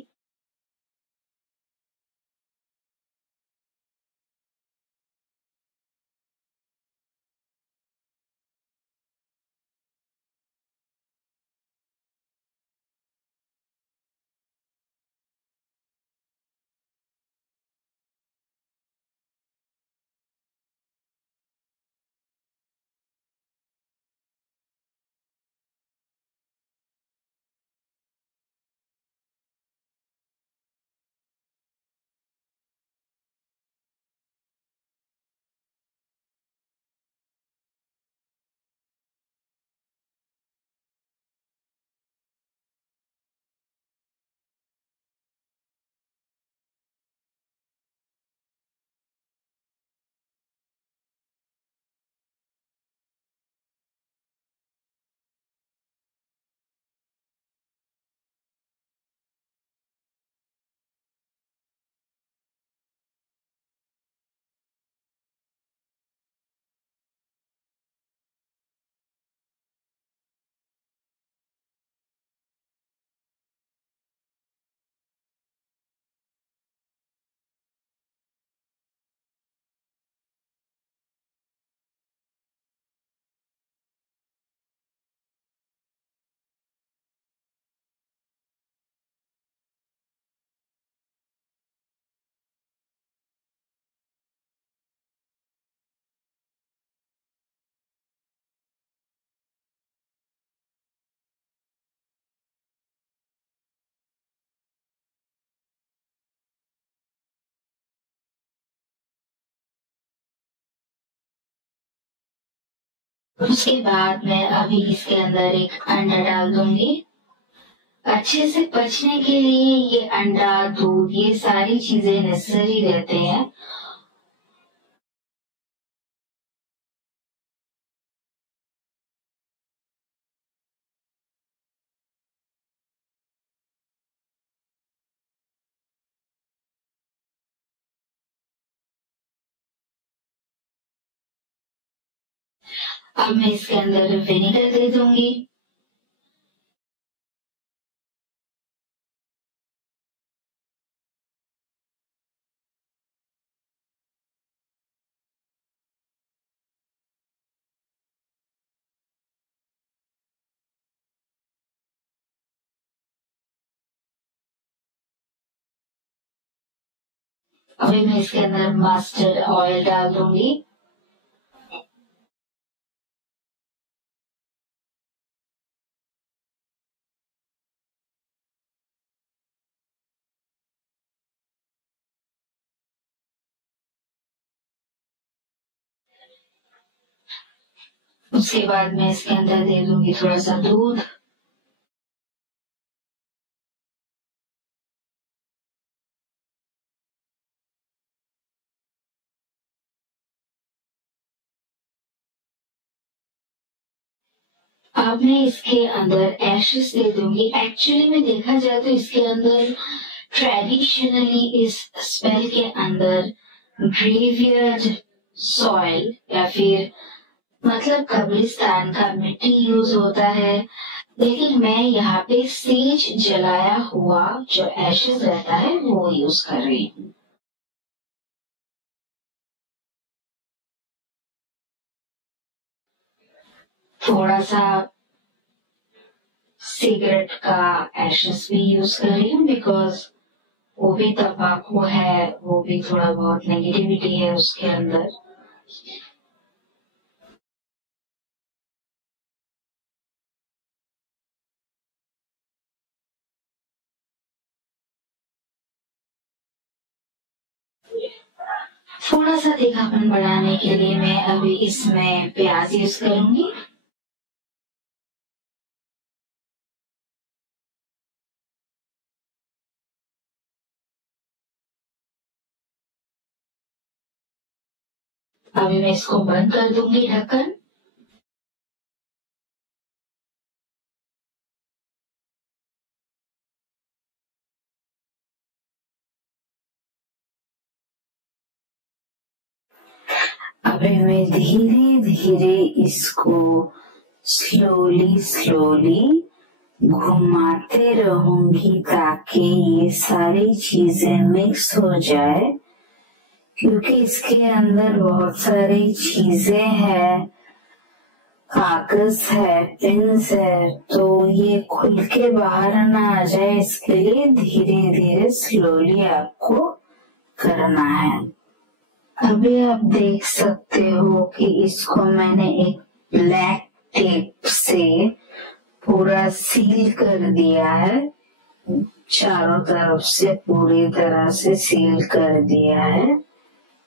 उसके बाद मैं अभी इसके अंदर एक अंडा डाल दूंगी। अच्छे से पचने के लिए ये अंडा, दूध, ये सारी चीजें नेसेसरी रहते हैं। अब मैं इसके अंदर विनेगर दे दूंगी। अभी मैं इसके अंदर मस्टर्ड ऑयल डाल दूंगी। उसके बाद मैं इसके अंदर दे दूंगी थोड़ा सा दूध। अब मैं इसके अंदर एशेस दे दूंगी। एक्चुअली में देखा जाए तो इसके अंदर ट्रेडिशनली इस स्पेल के अंदर ग्रेवयार्ड सॉइल या फिर मतलब कब्रिस्तान का मिट्टी यूज होता है, लेकिन मैं यहाँ पे सेज जलाया हुआ जो एशेस रहता है वो यूज कर रही हूँ। थोड़ा सा सिगरेट का एशेस भी यूज कर रही हूँ, बिकॉज वो भी तंबाकू है, वो भी थोड़ा बहुत नेगेटिविटी है उसके अंदर। थोड़ा सा तीखापन बढ़ाने के लिए मैं अभी इसमें प्याज यूज करूंगी। अभी मैं इसको बंद कर दूंगी ढक्कन। अभी मैं धीरे धीरे इसको स्लोली घुमाते रहूंगी ताकि ये सारी चीजें मिक्स हो जाए, क्योंकि इसके अंदर बहुत सारी चीजें हैं, कागज है, पिंस है, तो ये खुल के बाहर ना आ जाए, इसके लिए धीरे धीरे स्लोली आपको करना है। अभी आप देख सकते हो कि इसको मैंने एक ब्लैक टेप से पूरा सील कर दिया है, चारों तरफ से पूरी तरह से सील कर दिया है।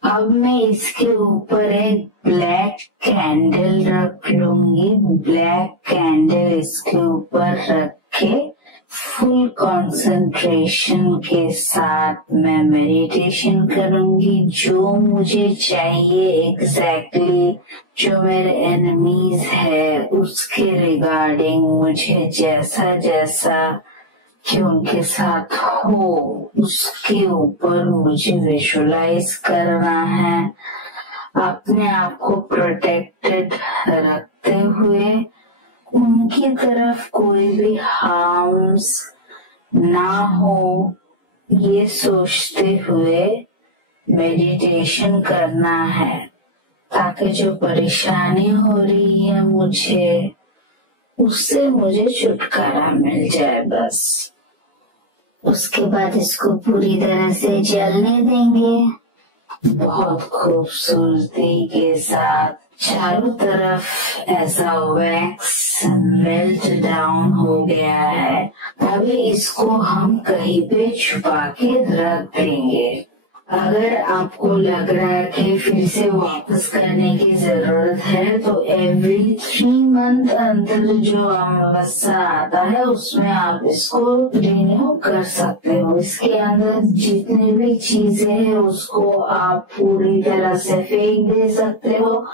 अब मैं इसके ऊपर एक ब्लैक कैंडल रख लूंगी। ब्लैक कैंडल इसके ऊपर रख के फुल कंसंट्रेशन के साथ मैं मेडिटेशन करूंगी। जो मुझे चाहिए एग्जैक्टली जो मेरे एनिमीज है उसके रिगार्डिंग मुझे जैसा जैसा कि उनके साथ हो उसके ऊपर मुझे विजुअलाइज करना है। अपने आप को प्रोटेक्टेड रखते हुए उनकी तरफ कोई भी हार्म्स ना हो ये सोचते हुए मेडिटेशन करना है, ताकि जो परेशानी हो रही है मुझे उससे मुझे छुटकारा मिल जाए बस। उसके बाद इसको पूरी तरह से जलने देंगे। बहुत खूबसूरती के साथ चारों तरफ ऐसा वैक्स मेल्ट डाउन हो गया है। अभी इसको हम कहीं पे छुपा के रख देंगे। अगर आपको लग रहा है कि फिर से वापस करने की जरूरत है तो एवरी 3 मंथ अंतर जो अमावस्या आता है उसमें आप इसको रिन्यू कर सकते हो। इसके अंदर जितनी भी चीजें हैं उसको आप पूरी तरह से फेंक दे सकते हो।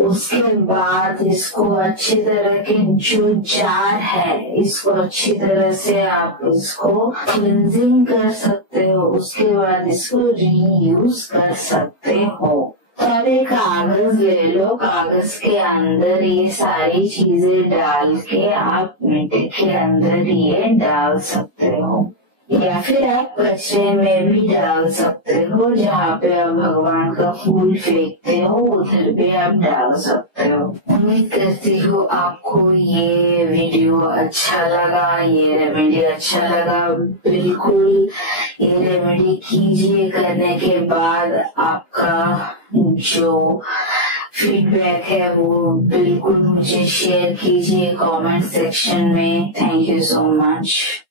उसके बाद इसको अच्छी तरह के जो जार है इसको अच्छी तरह से आप इसको क्लींजिंग कर सकते हो। उसके बाद इसको रीयूज कर सकते हो। तो अब एक कागज ले लो, कागज के अंदर ये सारी चीजें डाल के आप मिट्टी के अंदर ये डाल सकते हो या फिर आप कचरे में भी डाल सकते हो। जहाँ पे आप भगवान का फूल फेंकते हो उधर भी आप डाल सकते हो। उम्मीद करती हूँ आपको ये वीडियो अच्छा लगा, ये रेमेडी अच्छा लगा। बिल्कुल ये रेमेडी कीजिए, करने के बाद आपका जो फीडबैक है वो बिल्कुल मुझे शेयर कीजिए कमेंट सेक्शन में। Thank you so much.